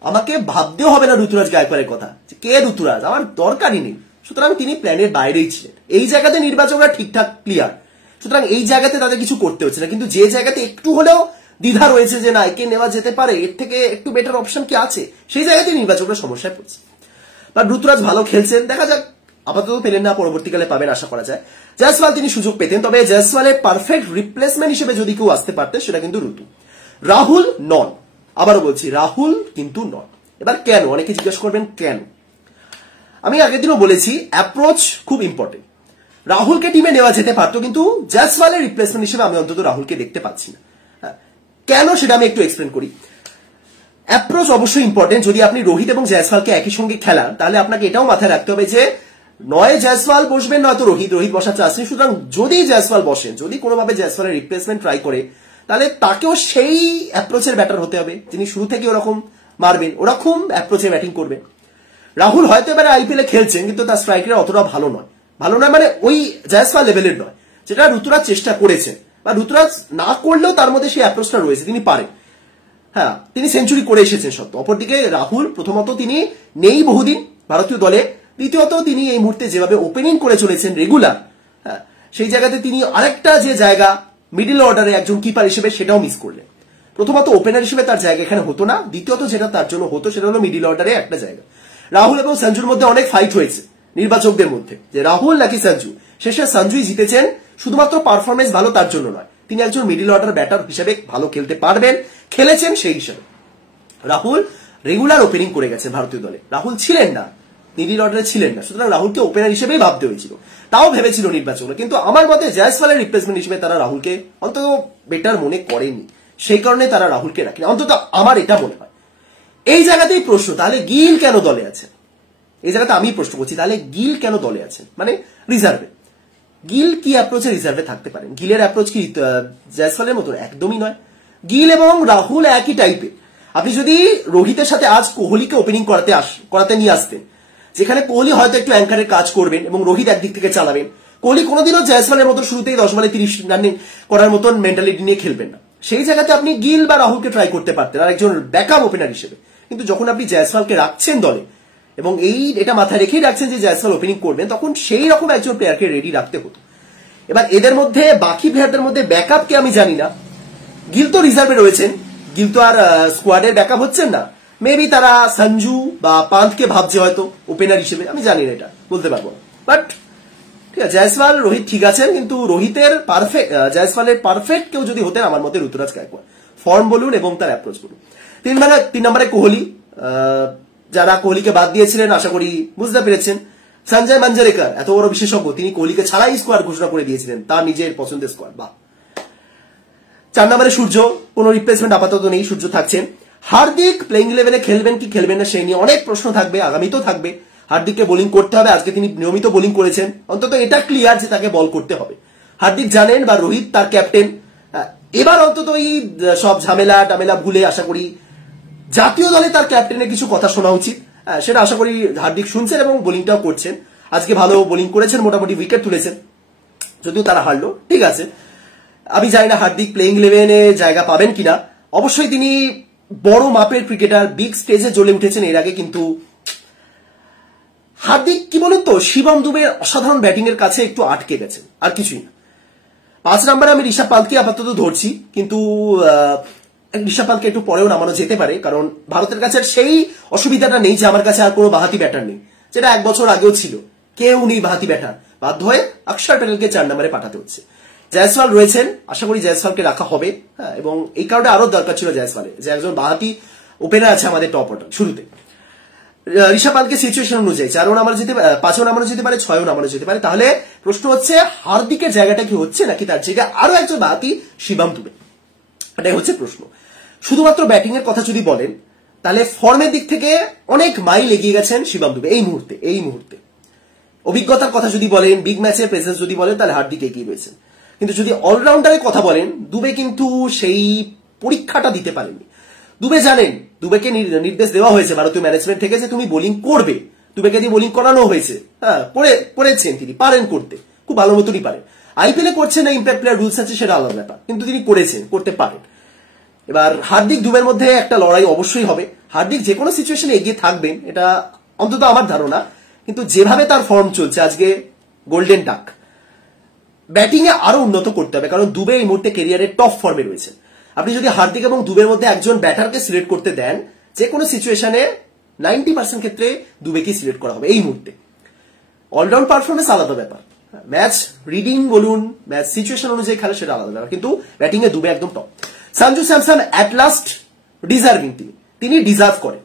আমাকে ভাবতেও হবে না ঋতুরাজ গায়কোয়াড়ের কথা, কে ঋতুরাজ, আমার দরকারই নেই। সুতরাং তিনি প্ল্যানের বাইরেই ছিলেন। এই জায়গাতে নির্বাচকরা ঠিকঠাক ক্লিয়ার, সুতরাং এই জায়গাতে তাদের কিছু করতে হচ্ছে না। কিন্তু যে জায়গাতে একটু হলেও দ্বিধা রয়েছে যে না একে নেওয়া যেতে পারে, এর থেকে একটু বেটার অপশন কি আছে, সেই জায়গাতে নির্বাচকরা সমস্যায় পড়ছে। বা ঋতুরাজ ভালো খেলছেন, দেখা যাক, আপাতত পেলেন না, পরবর্তীকালে পাবেন আশা করা যায়। জয়সওয়াল তিনি সুযোগ পেতেন, তবে জয়সওয়ালের পারফেক্ট রিপ্লেসমেন্ট হিসেবে যদি কেউ আসতে পারতেন সেটা কিন্তু ঋতু। রাহুল নন, আবারও বলছি রাহুল কিন্তু নন। এবার কেন, অনেকে জিজ্ঞেস করবেন কেন। আমি আগের দিনও বলেছি অ্যাপ্রোচ খুব ইম্পর্টেন্ট। রাহুলকে টিমে নেওয়া যেতে পারতো, কিন্তু জয়সওয়ালের রিপ্লেসমেন্ট হিসেবে আমি অন্তত রাহুলকে দেখতে পাচ্ছি না। কেন সেটা আমি একটু এক্সপ্লেন করি। অ্যাপ্রোচ অবশ্যই ইম্পর্টেন্ট। যদি আপনি রোহিত এবং জয়সওয়ালকে একই সঙ্গে খেলান, তাহলে আপনাকে এটাও মাথায় রাখতে হবে যে নয় জয়সওয়াল বসবেন, নয়তো রোহিত বসার চান্স নেই। সুতরাং যদি জয়সওয়াল বসেন, যদি কোনোভাবে জয়সওয়ালের রিপ্লেসমেন্ট ট্রাই করে, তাহলে তাকেও সেই অ্যাপ্রোচের ব্যাটার হতে হবে, যিনি শুরু থেকে ওরকম মারবেন, ওরকম অ্যাপ্রোচে ব্যাটিং করবেন। রাহুল হয়তো এবারে আইপিএলে খেলছেন, কিন্তু তার স্ট্রাইকের অতটা ভালো নয় মানে ওই জয়সওয়াল লেভেলের নয়, যেটা ঋতুরাজ চেষ্টা করেছেন, বা ঋতুরাজ না করলেও তার মধ্যে সেই অ্যাপ্রোচটা রয়েছে, তিনি পারেন। হ্যাঁ, তিনি সেঞ্চুরি করে এসেছেন সত্য। অপরদিকে রাহুল প্রথমত তিনি নেই বহুদিন ভারতীয় দলে, দ্বিতীয়ত তিনি এই মুহূর্তে যেভাবে ওপেনিং করে চলেছেন রেগুলার, হ্যাঁ, সেই জায়গাতে তিনি আরেকটা যে জায়গা মিডল অর্ডারে একজন কিপার হিসেবে সেটাও মিস করলেন। প্রথমত ওপেনার হিসেবে তার জায়গা এখানে হতো না, দ্বিতীয়ত যেটা তার জন্য হতো সেটা হলো মিডল অর্ডারে একটা জায়গা। রাহুল এবং সঞ্জুর মধ্যে অনেক ফাইট হয়েছে নির্বাচকদের মধ্যে, যে রাহুল নাকি সঞ্জু। শেষে সঞ্জুই জিতেছেন, শুধুমাত্র পারফরমেন্স ভালো তার জন্য নয়, তিনি একজন মিডল অর্ডার ব্যাটার হিসেবে ভালো খেলতে পারবেন, খেলেছেন সেই হিসেবে। রাহুল রেগুলার ওপেনিং করে গেছেন ভারতীয় দলে, রাহুল ছিলেন না মিডিল অর্ডারে ছিলেন না, সুতরাং রাহুলকে ওপেনার হিসেবেই ভাবতে হয়েছিল। তাও ভেবেছিল নির্বাচনে, কিন্তু আমার মতে জয়সওয়ালের রিপ্লেসমেন্ট হিসেবে তারা রাহুলকে অন্তত বেটার মনে করেনি, সেই কারণে তারা রাহুলকে রাখেনি, অন্তত আমার এটা মনে হয়। এই জায়গাতেই প্রশ্ন, তাহলে গিল কেন দলে আছে? এই জায়গাতে আমি প্রশ্ন করছি, তাহলে গিল কেন দলে আছেন, মানে রিজার্ভে? গিল কি অ্যাপ্রোচে রিজার্ভে থাকতে পারেন? গিলের অ্যাপ্রোচ কি জয়সওয়ালের মতো? একদমই নয়। গিল এবং রাহুল একই টাইপের। আপনি যদি রোহিতের সাথে আজ কোহলিকে ওপেনিং করাতে নিয়ে আসতেন, যেখানে কোহলি হয়তো একটু অ্যাঙ্কারের কাজ করবেন এবং রোহিত একদিক থেকে চালাবেন, কোহলি কোনোদিনও জয়সওয়ালের মতো শুরুতেই 10 বলে 30 রান করার মতন মেন্টালিটি নিয়ে খেলবেন না। সেই জায়গাতে আপনি গিল বা রাহুলকে ট্রাই করতে পারতেন আর একজন ব্যাকআপ ওপেনার হিসেবে। কিন্তু যখন আপনি জয়সওয়ালকে রাখছেন দলে এবং এটা মাথায় রেখেই রাখছেন যে জয়সওয়াল ওপেনিং করবেন, তখন সেই রকম একজন প্লেয়ারকে রেডি রাখতে হতো। এবার এদের মধ্যে বাকি প্লেয়ারদের মধ্যে ব্যাকআপকে আমি জানি না। গিল তো রিজার্ভে রয়েছেন, গিল তো আর স্কোয়াডের ব্যাকআপ হচ্ছেন না। মেবি তারা সঞ্জু বা পান্থকে ভাবছে হয়তো ওপেনার হিসেবে, আমি জানি না, এটা বলতে পারবো না। বাট ঠিক আছে, জয়সওয়াল রোহিত ঠিক আছেন, কিন্তু জয়সওয়ালের পারফেক্ট কেউ যদি হতেন আমার মতে ঋতুরাজ গায়কোয়াড়, ফর্ম বলুন এবং তার অ্যাপ্রোচ বলুন। 3 নম্বরে কোহলি। যারা কোহলিকে বাদ দিয়েছিলেন আশা করি বুঝতে পেরেছেন। সঞ্জয় মঞ্জরেকর এত বড় বিশেষজ্ঞ, তিনি কোহলিকে ছাড়াই স্কোয়াড ঘোষণা করে দিয়েছিলেন, তার নিজের পছন্দের স্কোয়াড। বাহ। 4 নম্বরে সূর্য, কোন রিপ্লেসমেন্ট আপাতত নেই, সূর্য থাকছেন। হার্দিক প্লেইং ইলেভেনে খেলবেন কি খেলবেন না সেই নিয়ে অনেক প্রশ্ন থাকবে, আগামীতেও থাকবে। হার্দিককে বোলিং করতে হবে, আজকে তিনি নিয়মিত বোলিং করেছেন, অন্তত এটা ক্লিয়ার যে তাকে বল করতে হবে। হার্দিক জানেন বা রোহিত তার ক্যাপ্টেন, এবার অন্তত এই সব ঝামেলা টামেলা ভুলে আশা করি জাতীয় দলে তার ক্যাপ্টেনের কিছু কথা শোনা উচিত, সেটা আশা করি হার্দিক শুনছেন এবং বোলিংটাও করছেন। আজকে ভালো বোলিং করেছেন, মোটামুটি উইকেট তুলেছেন, যদিও তারা হারলো, ঠিক আছে। আমি জানি না হার্দিক প্লেইং ইলেভেনে জায়গা পাবেন কিনা। অবশ্যই তিনি বড় মাপের ক্রিকেটার, বিগ স্টেজে জ্বলে উঠেছেন এর আগে, কিন্তু হার্দিক কি বলুন তো, শিবম দুবের অসাধারণ ব্যাটিং এর কাছে একটু আটকে গেছেন, আর কিছুই না। 5 নম্বরে আমি ঋষভ পান্তকে আপাতত ধরছি, কিন্তু ঋষভ পান্তকে একটু পরেও নামানো যেতে পারে, কারণ ভারতের কাছে সেই অসুবিধাটা নেই যে আমার কাছে আর কোনো বাহাতি ব্যাটার নেই, যেটা 1 বছর আগেও ছিল। কেউ নেই বাহাতি ব্যাটার, বাধ্য হয়ে অক্ষর প্যাটেলকে 4 নম্বরে পাঠাতে হচ্ছে। জয়সওয়াল রয়েছেন, আশা করি জয়সওয়ালকে রাখা হবে, হ্যাঁ, এবং এই কারণে আরো দরকার ছিল জয়সওয়ালের, যে একজন বাহাতি ওপেনার আছে আমাদের টপ অর্ডার শুরুতে। ঋষভ পান্তকে সিচুয়েশন অনুযায়ী 4ও নামানো যেতে পারে, 5ও নামানো যেতে পারে, 6ও নামানো যেতে পারে। তাহলে প্রশ্ন হচ্ছে হার্দিকের জায়গাটা কি হচ্ছে, নাকি তার জায়গায় আরো একজন বাহাতি শিবম দুবে, এটাই হচ্ছে প্রশ্ন। শুধুমাত্র ব্যাটিং এর কথা যদি বলেন, তাহলে ফর্মের দিক থেকে অনেক মাইল এগিয়ে গেছেন শিবম দুবে এই মুহূর্তে। অভিজ্ঞতার কথা যদি বলেন, বিগ ম্যাচের প্রেজেন্স যদি বলেন, তাহলে হার্দিক এগিয়ে রয়েছেন। কিন্তু যদি অলরাউন্ডারের কথা বলেন, দুবে কিন্তু সেই পরীক্ষাটা দিতে পারেননি। দুবে জানেন, দুবেকে নির্দেশ দেওয়া হয়েছে ভারতীয় ম্যানেজমেন্ট থেকে যে তুমি বোলিং করবে, দুবেকে দিয়ে বোলিং করানো হয়েছে, হ্যাঁ, করেছেন, তিনি পারেন করতে, খুব ভালো মতনই পারেন। আইপিএলে করছেন না, ইম্প্যাক্ট প্লেয়ার রুলস আছে, সেটা আলাদা ব্যাপার, কিন্তু তিনি করেছেন, করতে পারেন। এবার হার্দিক দুবের মধ্যে একটা লড়াই অবশ্যই হবে। হার্দিক যে কোনো সিচুয়েশনে এগিয়ে থাকবেন, এটা অন্তত আমার ধারণা, কিন্তু যেভাবে তার ফর্ম চলছে আজকে গোল্ডেন ডাক, ব্যাটিং এ আরো উন্নত করতে হবে, কারণ দুবে এই মুহূর্তে ক্যারিয়ারের টপ ফর্মে রয়েছে। আপনি যদি হার্দিক এবং দুবের মধ্যে একজন ব্যাটারকে সিলেক্ট করতে দেন, যে কোনো সিচুয়েশনে 90% ক্ষেত্রে দুবেকেই সিলেক্ট করা হবে এই মুহূর্তে। অলরাউন্ড পারফরমেন্স আলাদা ব্যাপার, ম্যাচ রিডিং বলুন, ম্যাচ সিচুয়েশন অনুযায়ী খেলে সেটা আলাদা ব্যাপার, কিন্তু ব্যাটিং এ দুবে একদম top. Sanju Samson at last deserving, তিনি ডিজার্ভ করেন।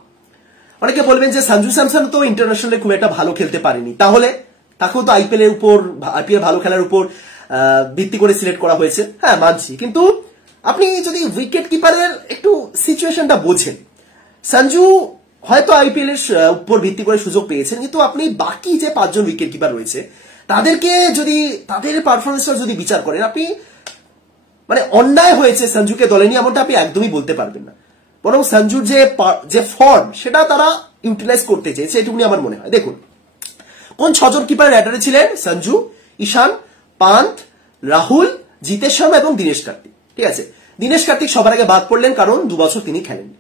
অনেকে বলবেন যে সঞ্জু স্যামসন তো ইন্টারন্যাশনালে খুব একটা ভালো খেলতে পারেনি, তাহলে তাকেও তো আইপিএল ভালো খেলার উপর ভিত্তি করে সিলেক্ট করা হয়েছে, হ্যাঁ মানছি। কিন্তু আপনি যদি উইকেট কিপারের একটু সিচুয়েশনটা বোঝেন, সঞ্জু হয়তো আইপিএল এর উপর ভিত্তি করে সুযোগ পেয়েছেন, কিন্তু আপনি বাকি যে 5 জন উইকেট কিপার রয়েছে তাদেরকে যদি, তাদের পারফরমেন্সটা যদি বিচার করেন, আপনি মানে অন্যায় হয়েছে সঞ্জুকে দলে নিয়ে এমনটা আপনি একদমই বলতে পারবেন না। বরং সঞ্জুর যে ফর্ম সেটা তারা ইউটিলাইজ করতে চেয়েছে, এটুকুনি আমার মনে হয়। দেখুন কোন 6 জন কিপার র্যাডারে ছিলেন, সঞ্জু, ঈশান, পান্ত, রাহুল, জিতেশ শর্মা এবং দীনেশ কার্তিক, ঠিক আছে। দীনেশ কার্তিক সবার আগে বাদ পড়লেন, কারণ 2 বছর তিনি খেলেননি,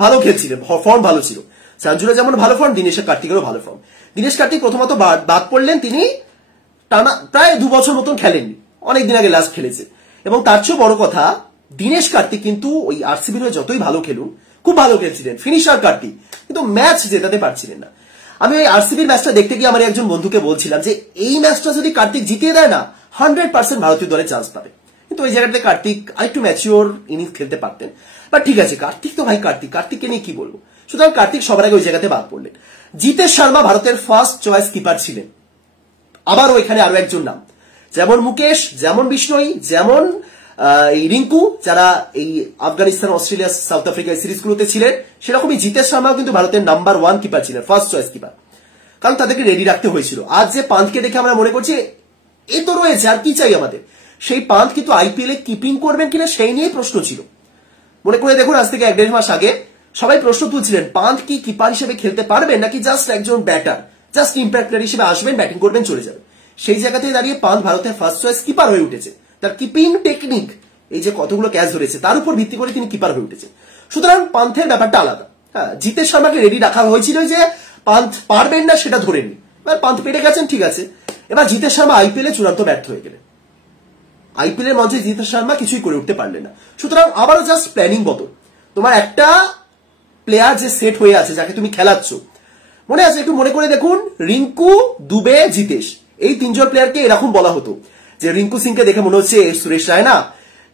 ভালো খেলছিলেন, ফর্ম ভালো ছিল। সঞ্জুরা যেমন ভালো ফর্ম, দীনেশ কার্তিকেরও ভালো ফর্ম। দীনেশ কার্তিক প্রথমত বাদ পড়লেন, তিনি টানা প্রায় 2 বছর মতন খেলেননি, অনেকদিন আগে লাস্ট খেলেছে। এবং তার চেয়েও বড় কথা, দীনেশ কার্তিক কিন্তু ওই আরসিবির হয়ে যতই ভালো খেলুন, খুব ভালো খেলছিলেন, ফিনিশার কার্তিক, কিন্তু ম্যাচ জেতাতে পারছিলেন না। আমি ওই আরসিবির ম্যাচটা দেখতে গিয়ে আমার একজন বন্ধুকে বলছিলাম যে এই ম্যাচটা যদি কার্তিক জিতিয়ে দেয় না, 100% ভারতীয় দলে চান্স পাবে। কিন্তু ওই জায়গাটাতে কার্তিক আরেকটু ম্যাচিওর ইনিংস খেলতে পারতেন। বাট ঠিক আছে, কার্তিক তো ভাই কার্তিককে নিয়ে কি বলবো। সুতরাং কার্তিক সবার আগে ওই জায়গাতে বাদ পড়লেন। জিতেশ শর্মা ভারতের ফার্স্ট চয়েস কিপার ছিলেন। আবারও এখানে আরো একজন নাম, যেমন মুকেশ, যেমন বিষ্ণই, যেমন এই রিঙ্কু, যারা এই আফগানিস্তান, অস্ট্রেলিয়া, সাউথ আফ্রিকা সিরিজগুলোতে ছিলেন, সেরকমই জিতেশ শর্মাও কিন্তু ভারতের নাম্বার 1 কিপার ছিলেন, ফার্স্ট চয়েস কিপার। কারণ তাদেরকে রেডি রাখতে হয়েছিল। আজ যে পান্থকে দেখে আমরা মনে করছি এ তো রয়েছে, আর কি চাই আমাদের, সেই পান্থ কিন্তু আইপিএল এ কিপিং করবেন কিনা সেই নিয়ে প্রশ্ন ছিল। মনে করে দেখুন, আজ থেকে 1-1.5 মাস আগে সবাই প্রশ্ন তুলছিলেন পান্থ কি কিপার হিসেবে খেলতে পারবেন নাকি জাস্ট একজন ব্যাটার, জাস্ট ইম্প্যাক্ট প্লেয়ার হিসেবে আসবেন, ব্যাটিং করবেন, চলে যাবেন। সেই জায়গাতে দাঁড়িয়ে পান্থ ভারতের ফার্স্ট চয়েস কিপার হয়ে উঠেছে। তার কিপিং টেকনিক, এই যে কতগুলো ক্যাচ ধরেছে তার উপর ভিত্তি করে তিনি কিপার হয়ে উঠেছে। সুতরাং পান্থের ব্যাপারটা আলাদা। হ্যাঁ, জিতেশ শর্মাকে রেডি রাখা হয়েছিল যে পান্থ পারবেন না সেটা ধরে নি, এবার পান্থ পেরে গেছেন, ঠিক আছে। এবার জিতেশ শর্মা আইপিএল এ চূড়ান্ত ব্যর্থ হয়ে গেলেন। আইপিএল এর মঞ্চে জিতেশ শর্মা কিছুই করে উঠতে পারলেন না। সুতরাং আবারও জাস্ট প্ল্যানিং বদল। তোমার একটা প্লেয়ার যে সেট হয়ে আছে, যাকে তুমি খেলাচ্ছ, মনে আছে, একটু মনে করে দেখুন, রিঙ্কু, দুবে, জিতেশ, এই 3 জন প্লেয়ারকে এরকম বলা হতো যে রিঙ্কু সিংকে দেখে মনে হচ্ছে সুরেশ রায়না,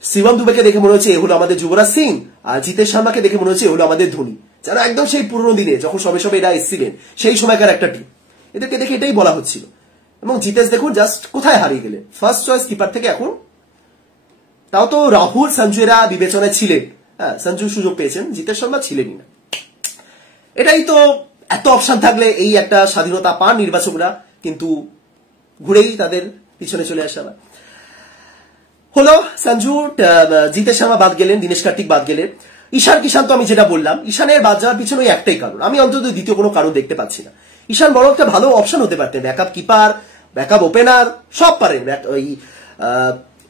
শিবম দুবেকে দেখে মনে হচ্ছে এ হলো আমাদের যুবরাজ সিং, আর জিতেশ শর্মাকে দেখে মনে হচ্ছে এ হলো আমাদের ধোনি, যারা একদম সেই পুরনো দিনে যখন সবে সবে এরা এসেছিলেন সেই সময়কার একটা টিম, এদেরকে দেখে এটাই বলা হচ্ছিল। এবং জিতেশ দেখুন জাস্ট কোথায় হারিয়ে গেলেন, ফার্স্ট চয়েস কিপার থেকে এখন, তাও তো রাহুল, সঞ্জু এরা বিবেচনায় ছিলেন। হ্যাঁ, সঞ্জু সুযোগ পেয়েছেন, জিতেশ শর্মা ছিলেনই না। এটাই তো, এত অপশন থাকলে এই একটা স্বাধীনতা পান নির্বাচকরা, কিন্তু ঘুরেই তাদের পিছনে চলে আসা হলো। সঞ্জু, জিতেশ শর্মা বাদ গেলেন, দীনেশ কার্তিক বাদ গেলেন, ঈশান কিষান তো আমি যেটা বললাম, ঈশানের বাদ যাওয়ার পিছনে ওই একটাই কারণ, আমি অন্তত দ্বিতীয় কোনো কারণ দেখতে পাচ্ছি না। ঈশান বড় একটা ভালো অপশন হতে পারতেন, ব্যাকআপ কিপার, ব্যাকআপ ওপেনার, সব পারেন। ওই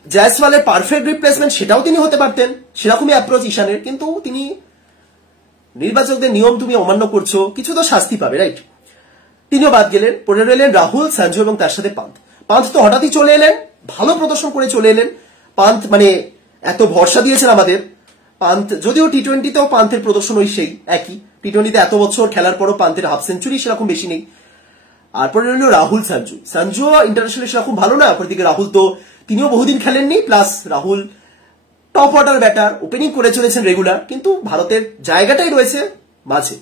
জয়সওয়ালের পারফেক্ট রিপ্লেসমেন্ট সেটাও তিনি হতে পারতেন, সেরকমই অ্যাপ্রোচ ঈশানের, কিন্তু তিনি নির্বাচকদের নিয়ম তুমি অমান্য করছো, কিছু তো শাস্তি পাবে, রাইট? তিনিও বাদ গেলেন, পড়ে রইলেন রাহুল, সঞ্জু এবং তার সাথে পান্থ। পান্থ তো হঠাৎই চলে এলেন, ভালো প্রদর্শন করে চলে এলেন। পান্থ মানে এত ভরসা দিয়েছেন আমাদের। পান্থ যদিও টি-20তেও পান্থের প্রদর্শন ওই সেই একই, টি-20তে এত বছর খেলার পরও পান্থের হাফ সেঞ্চুরি সেরকম বেশি নেই। আর পরে রইল রাহুল, সঞ্জু। সঞ্জুও ইন্টারন্যাশনাল সেরকম ভালো না, অপরদিকে রাহুল তো তিনিও বহুদিন খেলেননি, plus Rahul top order batter, opening করে চলেছেন রেগুলার, কিন্তু ভারতের জায়গাটাই রয়েছে মাঝে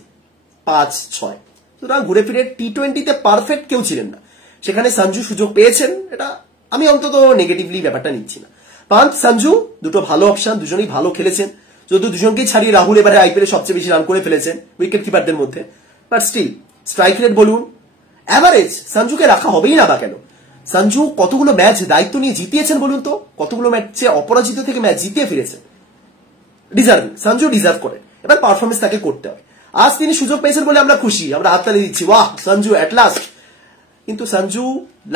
5-6। সুতরাং ঘুরে ফিরে টি-20তে পারফেক্ট কেউ ছিলেন না, সেখানে সঞ্জু সুযোগ পেয়েছেন, এটা আমি অন্তত নেগেটিভলি ব্যাপারটা নিচ্ছি না। পান্থ, সঞ্জু দুটো ভালো অপশন, দুজনেই ভালো খেলেছেন, যদিও দুজনকেই ছাড়িয়ে রাহুল এবারে আইপিএল সবচেয়ে বেশি রান করে ফেলেছেন উইকেট কিপারদের মধ্যে, বাট স্টিল স্ট্রাইক রেট বলুন, অ্যাভারেজ, সঞ্জুকে রাখা হবেই না বা কেন? সঞ্জু কতগুলো ম্যাচ দায়িত্ব নিয়ে জিতিয়েছেন বলুন তো, কতগুলো ম্যাচে অপরাজিত থেকে ম্যাচ জিতিয়ে ফিরেছেন, ডিজার্ভিং, সঞ্জু ডিজার্ভ করেন, এবার পারফরমেন্স তাকে করতে হবে। আজ তিনি সুযোগ পেয়েছেন বলে আমরা খুশি, আমরা হাততালি দিচ্ছি, ওয়াহ সঞ্জু অ্যাট লাস্ট। কিন্তু সঞ্জু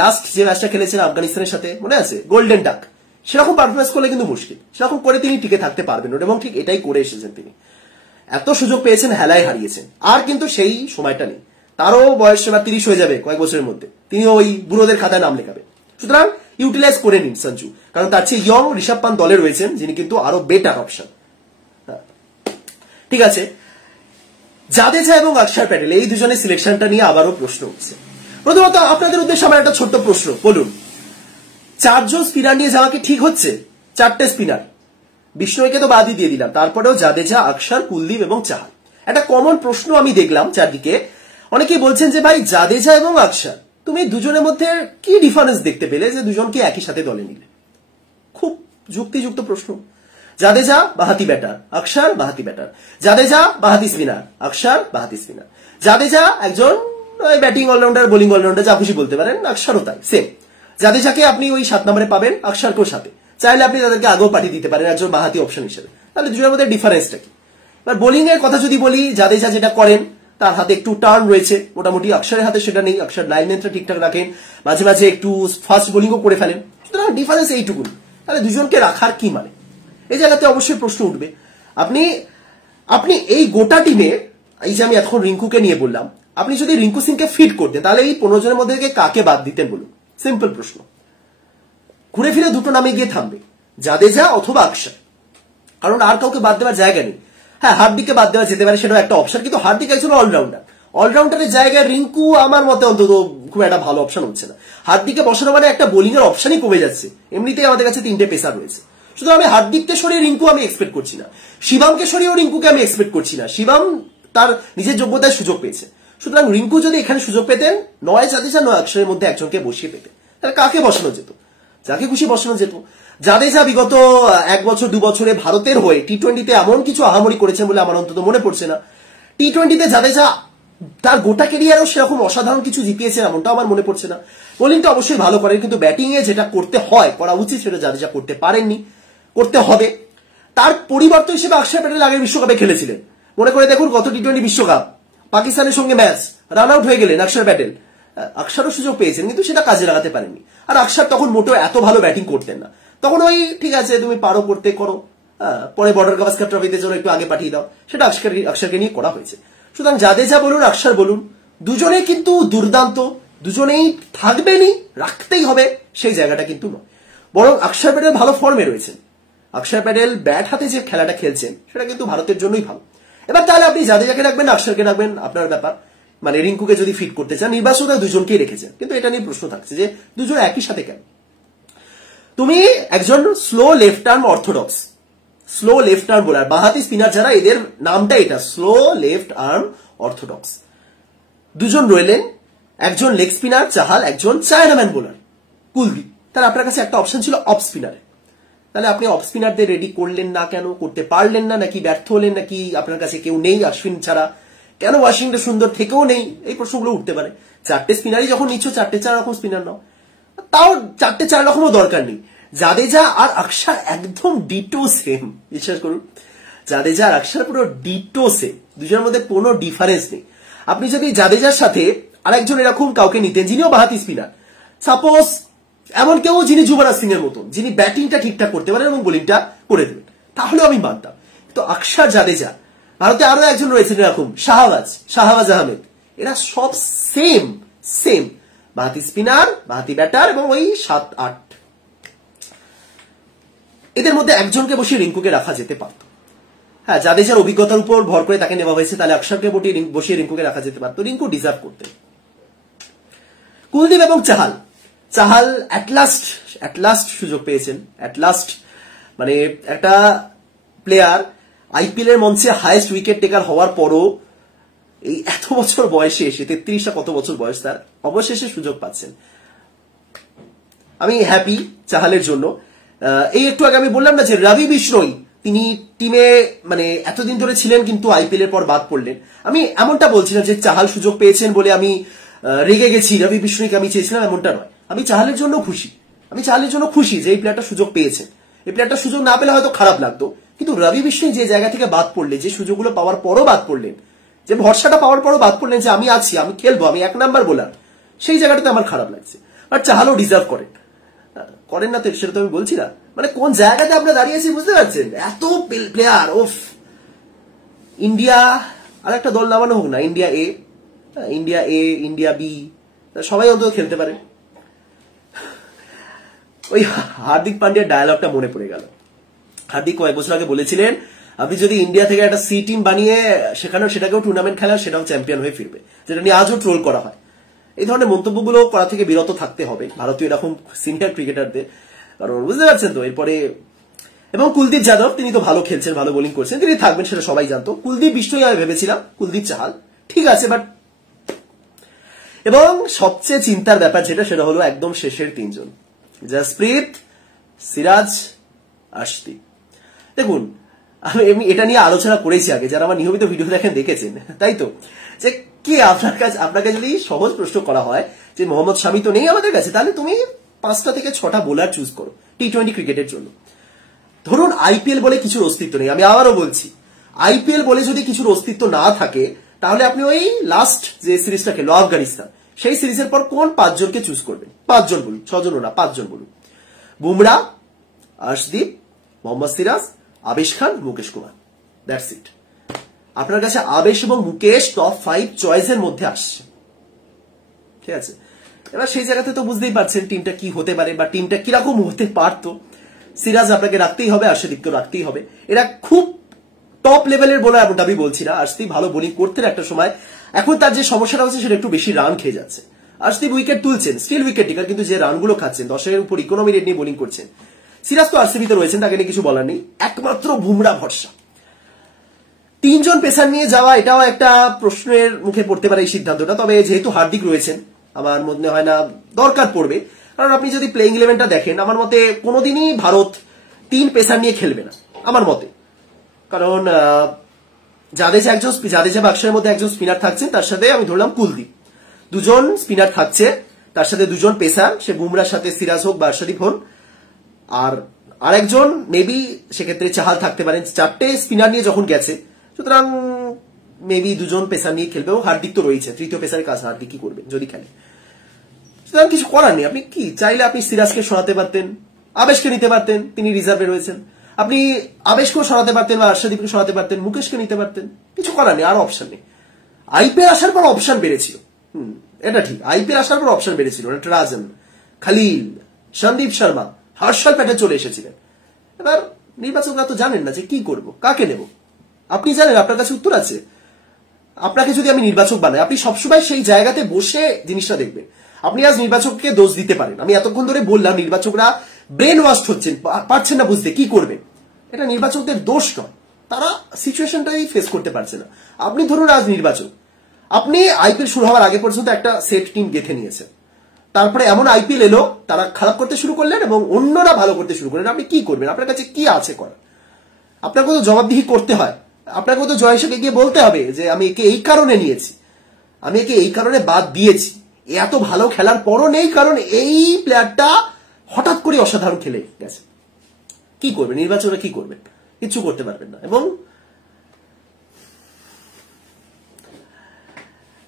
লাস্ট যে ম্যাচটা খেলেছেন আফগানিস্তানের সাথে, মনে আছে, গোল্ডেন ডাক, সেরকম পারফরমেন্স করলে কিন্তু মুশকিল, সেরকম করে তিনি টিকে থাকতে পারবেন, এবং ঠিক এটাই করে এসেছেন তিনি। এত সুযোগ পেয়েছেন, হেলায় হারিয়েছেন, আর কিন্তু সেই সময়টা নেই, তারও বয়স এবার 30 হয়ে যাবে কয়েক বছরের মধ্যে, তিনি ওই বুড়োদের খাতায় নাম লেখাবে। সুতরাং ইউটিলাইজ করে নিন সঞ্জু, কারণ তার চেয়ে ইয়ং ঋষভ পান্ত দলে রয়েছেন, যিনি কিন্তু আরো বেটার অপশন। ঠিক আছে, জাদেজা এবং অক্ষর প্যাটেল এই দুজনের সিলেকশনটা নিয়ে আবারও প্রশ্ন উঠছে। প্রথমত আপনাদের উদ্দেশ্যে আমার একটা ছোট্ট প্রশ্ন, বলুন 4 জন স্পিনার নিয়ে যাওয়া কি ঠিক হচ্ছে? 4টে স্পিনার, বিষ্ণুকে তো বাদই দিয়ে দিলাম, তারপরেও জাদেজা, অক্ষর, কুলদীপ এবং চাহাল। একটা কমন প্রশ্ন আমি দেখলাম চারদিকে, অনেকেই বলছেন যে ভাই জাদেজা এবং অক্ষর, তুমি দুজনের মধ্যে কি ডিফারেন্স দেখতে পেলে যে দুজনকে একই সাথে দলে নিলে? খুব যুক্তিযুক্ত প্রশ্ন। জাদেজা বাহাতি ব্যাটার, অক্ষর বাহাতি ব্যাটার, জাদেজা বাহাতি স্পিনার, অক্ষর বাহাতি স্পিনার, জাদেজা একজন ব্যাটিং অলরাউন্ডার, বোলিং অলরাউন্ডার, যা খুশি বলতে পারেন, অক্ষরও তাই সেম। জাদেজাকে আপনি ওই 7 নম্বরে পাবেন, অক্ষরকেও সাথে, চাইলে আপনি তাদেরকে আগেও পাঠিয়ে দিতে পারেন একজন বাহাতি অপশন হিসেবে। তাহলে দুজনের মধ্যে ডিফারেন্সটা কি? এবার বোলিং এর কথা যদি বলি, জাদেজা যেটা করেন, তার হাতে একটু টার্ন রয়েছে, মোটামুটি অক্ষরের হাতে সেটা নেই, অক্ষর লাইন লেন্থটা ঠিকঠাক রাখেন, মাঝে মাঝে একটু ফাস্ট বোলিংও করে ফেলেন, সুতরাং ডিফারেন্স এইটুকু। তাহলে দুজনকে রাখার কি মানে? এই জায়গাতে অবশ্যই প্রশ্ন উঠবে। আপনি এই গোটা টিমে, এই যে আমি এখন রিঙ্কুকে নিয়ে বললাম, আপনি যদি রিঙ্কু সিংকে ফিট করতেন, তাহলে এই 15 জনের মধ্যে কাকে বাদ দিতেন বলুন? সিম্পল প্রশ্ন। ঘুরে ফিরে দুটো নামে গিয়ে থামবে, জাদেজা অথবা অক্ষর, কারণ আর কাউকে বাদ দেওয়ার জায়গা নেই। হ্যাঁ, হার্দিককে বাদ দেওয়া যেতে পারে, সেটাও একটা অপশন, কিন্তু হার্দিক একজন অলরাউন্ডার, অলরাউন্ডারের জায়গায় রিঙ্কু আমার মতে অন্তত খুব একটা ভালো অপশন হচ্ছে না। হার্দিককে বসানো মানে একটা বোলিং এর অপশনই কমে যাচ্ছে, এমনিতেই আমাদের কাছে 3টে পেসার রয়েছে। শুধু আমি হার্দিককে সরিয়ে রিঙ্কু আমি এক্সপেক্ট করছি না, শিবমকে সরিয়েও রিঙ্কুকে আমি এক্সপেক্ট করছি না, শিবম তার নিজের যোগ্যতায় সুযোগ পেয়েছে। সুতরাং রিঙ্কু যদি এখানে সুযোগ পেতেন, নয় জাদেজা নয় অক্ষরের মধ্যে একজনকে বসিয়ে পেতেন, তাহলে কাকে বসানো যেত? যাকে খুশি বসানো যেত। জাদেজা বিগত 1 বছর 2 বছরে ভারতের হয়ে টি-20তে এমন কিছু আহামরি করেছেন বলে আমার অন্তত মনে পড়ছে না। টি-20তে জাদেজা তার গোটা ক্যারিয়ারও সেরকম অসাধারণ কিছু জিতিয়েছেন এমনটাও আমার মনে পড়ছে না। বোলিংটা অবশ্যই ভালো করেন, কিন্তু ব্যাটিং এ যেটা করতে হয়, করা উচিত, সেটা জাদেজা করতে পারেননি, করতে হবে। তার পরিবর্তন হিসেবে অক্ষর প্যাটেল আগের বিশ্বকাপে খেলেছিলেন, মনে করে দেখুন গত টি-20 বিশ্বকাপ পাকিস্তানের সঙ্গে ম্যাচ রান আউট হয়ে গেলেন অক্ষর প্যাটেল। অক্ষরও সুযোগ পেয়েছেন কিন্তু সেটা কাজে লাগাতে পারেননি। আর অক্ষর তখন মোটেও এত ভালো ব্যাটিং করতেন না, তখন ওই ঠিক আছে তুমি পারো করতে করো, পরে বর্ডার গাভাস্কার ট্রফিতে জন্য একটু আগে পাঠিয়ে দাও, সেটা অক্ষরকে নিয়ে করা হয়েছে। সুতরাং জাদেজা বলুন অক্ষর বলুন, দুজনেই কিন্তু দুর্দান্ত, দুজনেই থাকবেনই, রাখতেই হবে সেই জায়গাটা কিন্তু নয়। বরং অক্ষর প্যাটেল ভালো ফর্মে রয়েছেন। অক্ষর প্যাটেল ব্যাট হাতে যে খেলাটা খেলছেন সেটা কিন্তু ভারতের জন্যই ভালো। এবার তাহলে আপনি জাদেজাকে রাখবেন, অক্ষরকে রাখবেন, আপনার ব্যাপার। মানে রিঙ্কুকে যদি ফিট করতে চান, নির্বাচনে দুজনকেই রেখেছেন, কিন্তু এটা নিয়ে প্রশ্ন থাকছে যে দুজন একই সাথে কেন? তুমি একজন slow left arm orthodox, slow left arm bowler, বাঁহাতি স্পিনার যারা, এদের নামটা এটা, স্লো লেফট আর্ম অর্থোডক্স। দুজন রইলেন, একজন লেগ স্পিনার চাহাল, একজন চায়নাম্যান বোলার কুলদীপ। তাহলে আপনার কাছে একটা অপশন ছিল অফ স্পিনারে। তাহলে আপনি অফ স্পিনারদের রেডি করলেন না কেন? করতে পারলেন না, নাকি ব্যর্থ হলেন, নাকি আপনার কাছে কেউ নেই অশ্বিন ছাড়া? কেন ওয়াশিংটন সুন্দর থেকেও নেই? এই প্রশ্নগুলো উঠতে পারে। 4টে স্পিনারই যখন নিচ্ছ, 4টে 4 রকম স্পিনার নাও, তাও 4টে 4 রকমও দরকার নেই। জাদেজা আর অক্ষর একদম ডিটো সেম, বিশ্বাস করুন, জাদেজা আর অক্ষর পুরো ডিটো সেম, দুজনের মধ্যে কোনো ডিফারেন্স নেই। আপনি যদি জাদেজার সাথে আরেকজন এরকম কাউকে নিতেন যিনিও বাঁহাতি স্পিনার, সাপোজ এমন কেউ যিনি যুবরাজ সিং এর মতন, যিনি ব্যাটিংটা ঠিকঠাক করতে পারেন এবং বোলিংটা করে দেবেন, তাহলে আমি মানতাম। তো অক্ষর, জাদেজা, ভারতে আরো একজন রয়েছেন এরকম, শাহবাজ আহমেদ, এরা সব সেম সেম বাঁহাতি স্পিনার, বাঁহাতি ব্যাটার, এবং ওই 7-8, এদের মধ্যে একজনকে বসিয়ে রিঙ্কুকে রাখা যেতে পারত। হ্যাঁ, জাদেজার অভিজ্ঞতার উপর ভর করে তাকে নেওয়া হয়েছে, তাহলে অক্ষরকে বসিয়ে রিঙ্কুকে রাখা যেতে পারত, রিঙ্কু ডিজার্ভ করতেন। কুলদীপ এবং চাহাল অ্যাট লাস্ট সুযোগ পেয়েছেন, মানে একটা প্লেয়ার আইপিএল এর মঞ্চে হাইয়েস্ট উইকেট টেকার হওয়ার পরও এই এত বছর বয়সে এসে, 33 কত বছর বয়স তার, অবশেষে সুযোগ পাচ্ছেন। আমি হ্যাপি চাহালের জন্য। এই একটু আগে আমি বললাম না যে রবি বিষ্ণই, তিনি টিমে মানে এতদিন ধরে ছিলেন কিন্তু আইপিএল এর পর বাদ পড়লেন। আমি এমনটা বলছি না যে চাহাল সুযোগ পেয়েছেন বলে আমি রেগে গেছি, রবি বিষ্ণুকে আমি চেয়েছিলাম, এমনটা নয়। আমি চাহালের জন্য খুশি যে এই প্লেয়ারটা সুযোগ পেয়েছেন। এই প্লেয়ারটা সুযোগ না পেলে হয়তো খারাপ লাগতো, কিন্তু রবি বিষ্ণু যে জায়গা থেকে বাদ পড়লেন, যে সুযোগগুলো পাওয়ার পরও বাদ পড়লেন, যে ভরসাটা পাওয়ার পরও বাদ পড়লেন যে আমি আছি, আমি খেলবো, আমি 1 নাম্বার বোলার, সেই জায়গাটাতে আমার খারাপ লাগছে। বাট চাহালও ডিজার্ভ করেন না তো, সেটা তো আমি বলছি না। মানে কোন জায়গাতে আমরা দাঁড়িয়েছি বুঝতে পারছেন? এত প্লেয়ার, ওফ। ইন্ডিয়া আর একটা দল নামানো হোক না, ইন্ডিয়া এ, ইন্ডিয়া বি, সবাই অন্তত খেলতে পারে। ওই হার্দিক পান্ডিয়ার ডায়ালগটা মনে পড়ে গেল। হার্দিক কয়েক বছর আগে বলেছিলেন, আপনি যদি ইন্ডিয়া থেকে একটা সি টিম বানিয়ে সেটাকেও টুর্নামেন্ট খেলা, সেটাও চ্যাম্পিয়ন হয়ে ফিরবে, যেটা নিয়ে আজও ট্রোল করা হয়। এই ধরনের মন্তব্যগুলো করা থেকে বিরত থাকতে হবে ভারতীয় এরকম সিনিয়র ক্রিকেটারদের, কারণ বুঝতে পারছেন তো। এরপরে এবং কুলদীপ যাদব, তিনি তো ভালো খেলছেন, ভালো বোলিং করছেন, তিনি থাকবেন সেটা সবাই জানতো। কুলদীপ বিষ্ণুই আমি ভেবেছিলাম, কুলদীপ চাহাল ঠিক আছে, বাট এবং সবচেয়ে চিন্তার ব্যাপার যেটা, সেটা হলো একদম শেষের 3 জন, জাসপ্রীত, সিরাজ, আর্শদীপ। দেখুন, আমি এটা নিয়ে আলোচনা করেছি আগে, যারা আমার নিয়মিত ভিডিও দেখেছেন, তাই তো, যে কি আপনাকে যদি সহজ প্রশ্ন করা হয় যে মোহাম্মদ শামি তো নেই আমাদের কাছে, তাহলে তুমি 5টা থেকে 6টা বোলার চুজ করো টি-20 ক্রিকেটের জন্য। ধরুন আইপিএল বলে কিছুর অস্তিত্ব নেই, আমি আবারও বলছি, আইপিএল বলে যদি কিছুর অস্তিত্ব না থাকে, তাহলে আপনি ওই লাস্ট যে সিরিজটা খেলো আফগানিস্তান, সেই সিরিজের পর কোন 5 জনকে চুজ করবেন? 5 জন বলুন, 6 জনও না, 5 জন বলুন। বুমরা, আর্শদীপ, মোহাম্মদ সিরাজ, আবেশ খান, মুকেশ কুমার, দ্যাটস ইট। আপনার কাছে আবেশ এবং মুকেশ টপ 5 চয়েসের মধ্যে আসছে, ঠিক আছে। এবার সেই জায়গাতে তো বুঝতেই পারছেন টিমটা কি হতে পারে বা টিমটা কিরকম হতে পারতো। সিরাজ আপনাকে রাখতেই হবে, আর্শদীপকে রাখতেই হবে, এরা খুব টপ লেভেলের বোলার এমনটা আমি বলছি না। আর্শদীপ ভালো বোলিং করতেন একটা সময়, এখন তার যে সমস্যাটা হচ্ছে সেটা একটু বেশি রান খেয়ে যাচ্ছে। আর্শদীপ উইকেট তুলছেন, স্টিল উইকেট টেকার, কিন্তু যে রানগুলো খাচ্ছেন 10-এর উপর ইকোনমি রেট নিয়ে বোলিং করছেন। সিরাজ তো আরসিবিতে রয়েছেন, তাকে নিয়ে কিছু বলার নেই, একমাত্র বুমরা ভরসা। তিনজন পেসার নিয়ে যাওয়া এটাও একটা প্রশ্নের মুখে পড়তে পারে এই সিদ্ধান্তটা। তবে যেহেতু হার্দিক রয়েছেন, আমার মনে হয় না দরকার পড়বে। কারণ আপনি যদি প্লেইং ইলেভেনটা দেখেন, আমার মতে কোনোদিনই ভারত 3 পেসার নিয়ে খেলবে না আমার মতে। কারণ জাদেজা বাক্সের মধ্যে একজন স্পিনার থাকছেন, তার সাথে আমি ধরলাম কুলদীপ, 2জন স্পিনার থাকছে, তার সাথে 2জন পেসার, সে বুমরার সাথে সিরাজ হোক বা আর্শদীপ হন, আর আরেকজন মেবি সেক্ষেত্রে চাহাল থাকতে পারেন। 4টে স্পিনার নিয়ে যখন গেছে, সুতরাং মেবি 2জন পেসার নিয়ে খেলবে। ও হার্দিক তো রয়েছে, তৃতীয় পেসারের কাজ হার্দিক কি করবে যদি খেলে। সুতরাং কিছু করার নেই। আপনি কি চাইলে আপনি সিরাজকে সরাতে পারতেন, আবেশকে নিতে পারতেন, তিনি রিজার্ভে রয়েছেন। আপনি আবেশকেও সরাতে পারতেন বা আর্শদীপকে সরাতে পারতেন, মুকেশকে নিতে পারতেন। কিছু করার নেই, আর অপশন নেই। আইপিএল আসার পর অপশন বেড়েছিল, এটা ঠিক। আইপিএল আসার পর অপশন বেড়েছিল। নটরাজন, খালিল, সন্দীপ শর্মা, হর্ষল প্যাটেল চলে এসেছিলেন। এবার নির্বাচকরা তো জানেন না যে কি করব, কাকে নেব। আপনি জানেন, আপনার কাছে উত্তর আছে। আপনাকে যদি আমি নির্বাচক বানাই, আপনি সবসময় সেই জায়গাতে বসে জিনিসটা দেখবেন। আপনি আজ নির্বাচককে দোষ দিতে পারেন। আমি এতক্ষণ ধরে বললাম নির্বাচকরা ব্রেন ওয়াশ হচ্ছেন, পারছেন না বুঝতে কি করবেন। এটা নির্বাচকদের দোষ নয়, তারা সিচুয়েশনটাই ফেস করতে পারছে না। আপনি ধরুন আজ নির্বাচক, আপনি আইপিএল শুরু হওয়ার আগে পর্যন্ত একটা সেট টিম গেঁথে নিয়েছেন। তারপরে এমন আইপিএল এলো, তারা খারাপ করতে শুরু করলেন এবং অন্যরা ভালো করতে শুরু করলেন। আপনি কি করবেন? আপনার কাছে কি আছে করার? আপনাকে তো জবাবদিহি করতে হয়। আপনাকে তো জয়েশকে গিয়ে বলতে হবে যে আমি একে এই কারণে নিয়েছি, আমি একে এই কারণে বাদ দিয়েছি, এত ভালো খেলার পরও নেই, কারণ এই প্লেয়ারটা হঠাৎ করে অসাধারণ খেলে গেছে। কি করবেন নির্বাচকরা? কি করবেন? কিছু করতে পারবেন না। এবং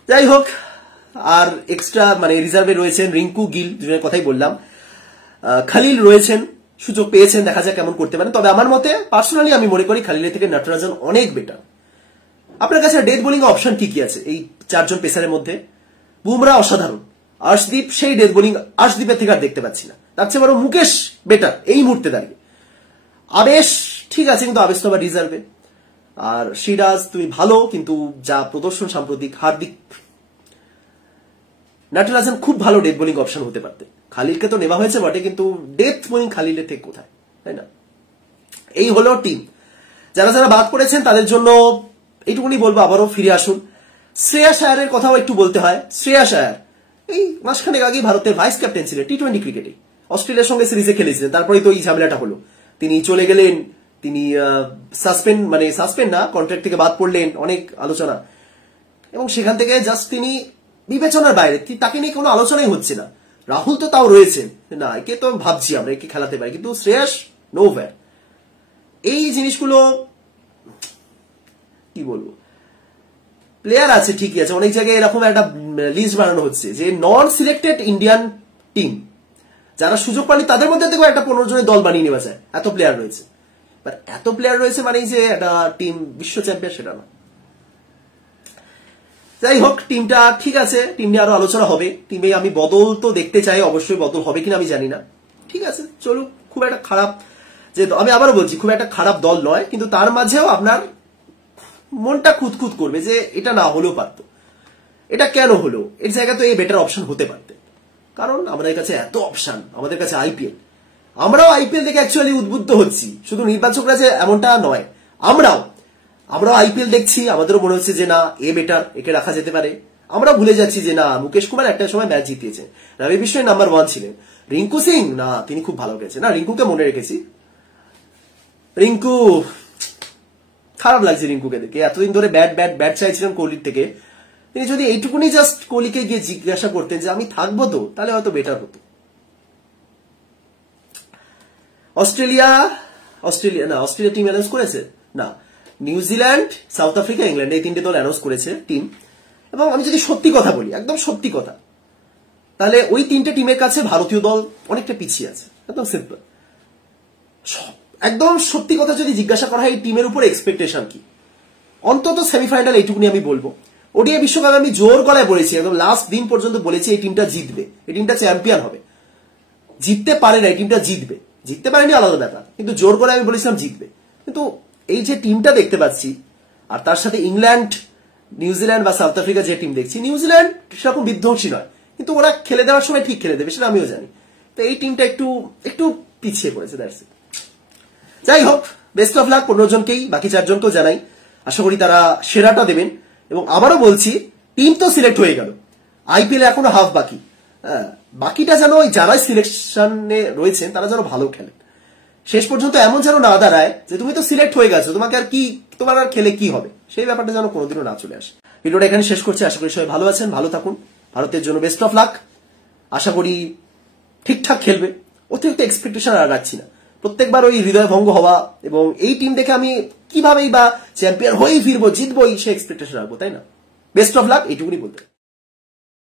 যাই হোক, আর এক্সট্রা মানে রিজার্ভে রয়েছেন রিঙ্কু, গিল, দুজনের কথাই বললাম। খালিল রয়েছেন, সুযোগ পেয়েছেন, দেখা যাক কেমন করতে পারেন। তবে আমার মতে পার্সোনালি আমি মনে করি খালিলের থেকে নটরাজন অনেক বেটার। আপনার কাছে ডেথ বোলিং অপশন কি কি আছে এই 4জন পেসারের মধ্যে? বুমরা অসাধারণ, আর্শদীপ সেই ডেথ বোলিং আর্শদীপের থেকে আর দেখতে পাচ্ছি না। তার চেয়ে বড় মুকেশ বেটার এই মুহূর্তে দাঁড়িয়ে। আবেশ ঠিক আছে, কিন্তু আবেশ তো আবার রিজার্ভে। আর সিরাজ তুমি ভালো, কিন্তু যা প্রদর্শন সাম্প্রতিক। হার্দিক, নটরাজন খুব ভালো ডেথ বোলিং অপশন হতে পারতে। খালিলকে তো নেওয়া হয়েছে বটে, কিন্তু ডেথ বোলিং খালিলের থেকে কোথায়, তাই না? এই হলো টিম। যারা যারা বাদ পড়েছেন তাদের জন্য এইটুকুনি বলবো, আবারও ফিরে আসুন। শ্রেয়াস আয়ারের কথাও একটু বলতে হয়। শ্রেয়াস আয়ার এই মাসখানেক আগে ভারতের ভাইস ক্যাপ্টেন ছিলেন টি-20 ক্রিকেটে, অস্ট্রেলিয়ার সঙ্গে সিরিজে খেলেছিলেন। তারপরে তো এই ঝামেলাটা হলো, তিনি চলে গেলেন, তিনি সাসপেন্ড না, কন্ট্রাক্ট থেকে বাদ পড়লেন, অনেক আলোচনা। এবং সেখান থেকে জাস্ট তিনি বিবেচনার বাইরে, তাকে নিয়ে কোনো আলোচনাই হচ্ছে না। রাহুল তো তাও রয়েছেন, না একে তো ভাবছি আমরা একে খেলাতে পারি, কিন্তু শ্রেয়াস নোভ্যার। এই জিনিসগুলো কি বলবো, প্লেয়ার আছে ঠিকই আছে, অনেক জায়গায় এরকম একটা লিস্ট বানানো হচ্ছে যে নন সিলেক্টেড ইন্ডিয়ান টিম, যারা সুযোগ পায়নি তাদের মধ্যে থেকে একটা 15 জনের দল বানিয়ে নেওয়া যায়, এত প্লেয়ার রয়েছে। এত প্লেয়ার রয়েছে মানে যে একটা টিম বিশ্ব চ্যাম্পিয়ন সেটা না। যাই হোক, টিমটা ঠিক আছে, টিম নিয়ে আরো আলোচনা হবে। টিমে আমি বদল তো দেখতে চাই, অবশ্যই বদল হবে কিনা আমি জানি না। ঠিক আছে, চলুক। খুব একটা খারাপ, যে আমি আবারও বলছি, খুব একটা খারাপ দল নয়, কিন্তু তার মাঝেও আপনার মনটা খুঁতখুত করবে যে এটা না হলেও পারতো, এটা কেন হলো, এর জায়গায় তো এই বেটার অপশন হতে পারতে। কারণ আমাদের কাছে এত অপশন, আমাদের কাছে আইপিএল, আমরাও আইপিএল দেখে অ্যাকচুয়ালি উদ্বুদ্ধ হচ্ছি। শুধু নির্বাচকরা যে এমনটা নয়, আমরাও আইপিএল দেখছি, আমাদেরও মনে হচ্ছে যে না এ বেটার, একে রাখা যেতে পারে। আমরা ভুলে যাচ্ছি যে না মুকেশ কুমার একটা সময় ম্যাচ জিতিয়েছে, রবি বিষ্ণয় নাম্বার 1 ছিলেন, রিঙ্কু সিং না তিনি খুব ভালো গেছে, না রিঙ্কুকে মনে রেখেছি। রিঙ্কু খারাপ লাগছে রিঙ্কুকে দেখে, এতদিন ধরে ব্যাট চাইছিলাম কোহলির থেকে। তিনি যদি এইটুকুনি জাস্ট কোহলিকে গিয়ে জিজ্ঞাসা করতেন যে আমি থাকবো তো, তাহলে হয়তো বেটার হতো। অস্ট্রেলিয়া টিম অ্যানাউন্স করেছে না, নিউজিল্যান্ড, সাউথ আফ্রিকা, ইংল্যান্ড, এই 3টে দল অ্যানাউন্স করেছে টিম। এবং আমি যদি সত্যি কথা বলি, একদম সত্যি কথা, তাহলে ওই 3টে টিমের কাছে ভারতীয় দল অনেকটা পিছিয়ে আছে, একদম সিম্পল। একদম সত্যি কথা যদি জিজ্ঞাসা করা হয় এই টিমের উপর এক্সপেকটেশন কি, অন্তত সেমিফাইনাল এইটুকুনি আমি বলবো। ওডিআই বিশ্বকাপে আমি জোর গলায় বলেছি, একদম লাস্ট দিন পর্যন্ত বলেছি এই টিমটা জিতবে, এই টিমটা চ্যাম্পিয়ন হবে। জিততে পারে না, এই টিমটা জিতবে, জিততে পারেনি আলাদা ব্যাপার, কিন্তু জোর গলায় আমি বলেছিলাম জিতবে। কিন্তু এই যে টিমটা দেখতে পাচ্ছি, আর তার সাথে ইংল্যান্ড, নিউজিল্যান্ড বা সাউথ আফ্রিকা যে টিম দেখছি, নিউজিল্যান্ড সেরকম বিধ্বংসী নয়, কিন্তু ওরা খেলে দেওয়ার সময় ঠিক খেলে দেবে, সেটা আমিও জানি। তো এই টিমটা একটু পিছিয়ে পড়েছে, দ্যাটস ইট। যাই হোক, বেস্ট অফ লাক 15 জনকেই, বাকি 4 জনকেও জানাই। আশা করি তারা সেরাটা দেবেন। এবং আবারও বলছি, টিম তো সিলেক্ট হয়ে গেল, আইপিএল এখনো হাফ বাকি। বাকিটা যেন ওই যারা সিলেকশনে রয়েছেন তারা যেন ভালো খেলেন, শেষ পর্যন্ত এমন যেন না দাঁড়ায় যে তুমি তো সিলেক্ট হয়ে গেছো, তোমাকে আর কি, তোমার আর খেলে কি হবে, সেই ব্যাপারটা যেন কোনোদিনও না চলে আসে। ভিডিওটা এখানে শেষ করছি, আশা করি সবাই ভালো আছেন, ভালো থাকুন। ভারতের জন্য বেস্ট অফ লাক, আশা করি ঠিকঠাক খেলবে, অতিরিক্ত এক্সপেকটেশন আর রাখছি না। প্রত্যেকবার ওই হৃদয় ভঙ্গ হওয়া এবং এই টিম দেখে আমি কিভাবেই বা চ্যাম্পিয়ন হয়েই ফিরবো, জিতবই, সে এক্সপেকটেশন রাখবো, তাই না? বেস্ট অফ লাক, এইটুকুনি বলতে।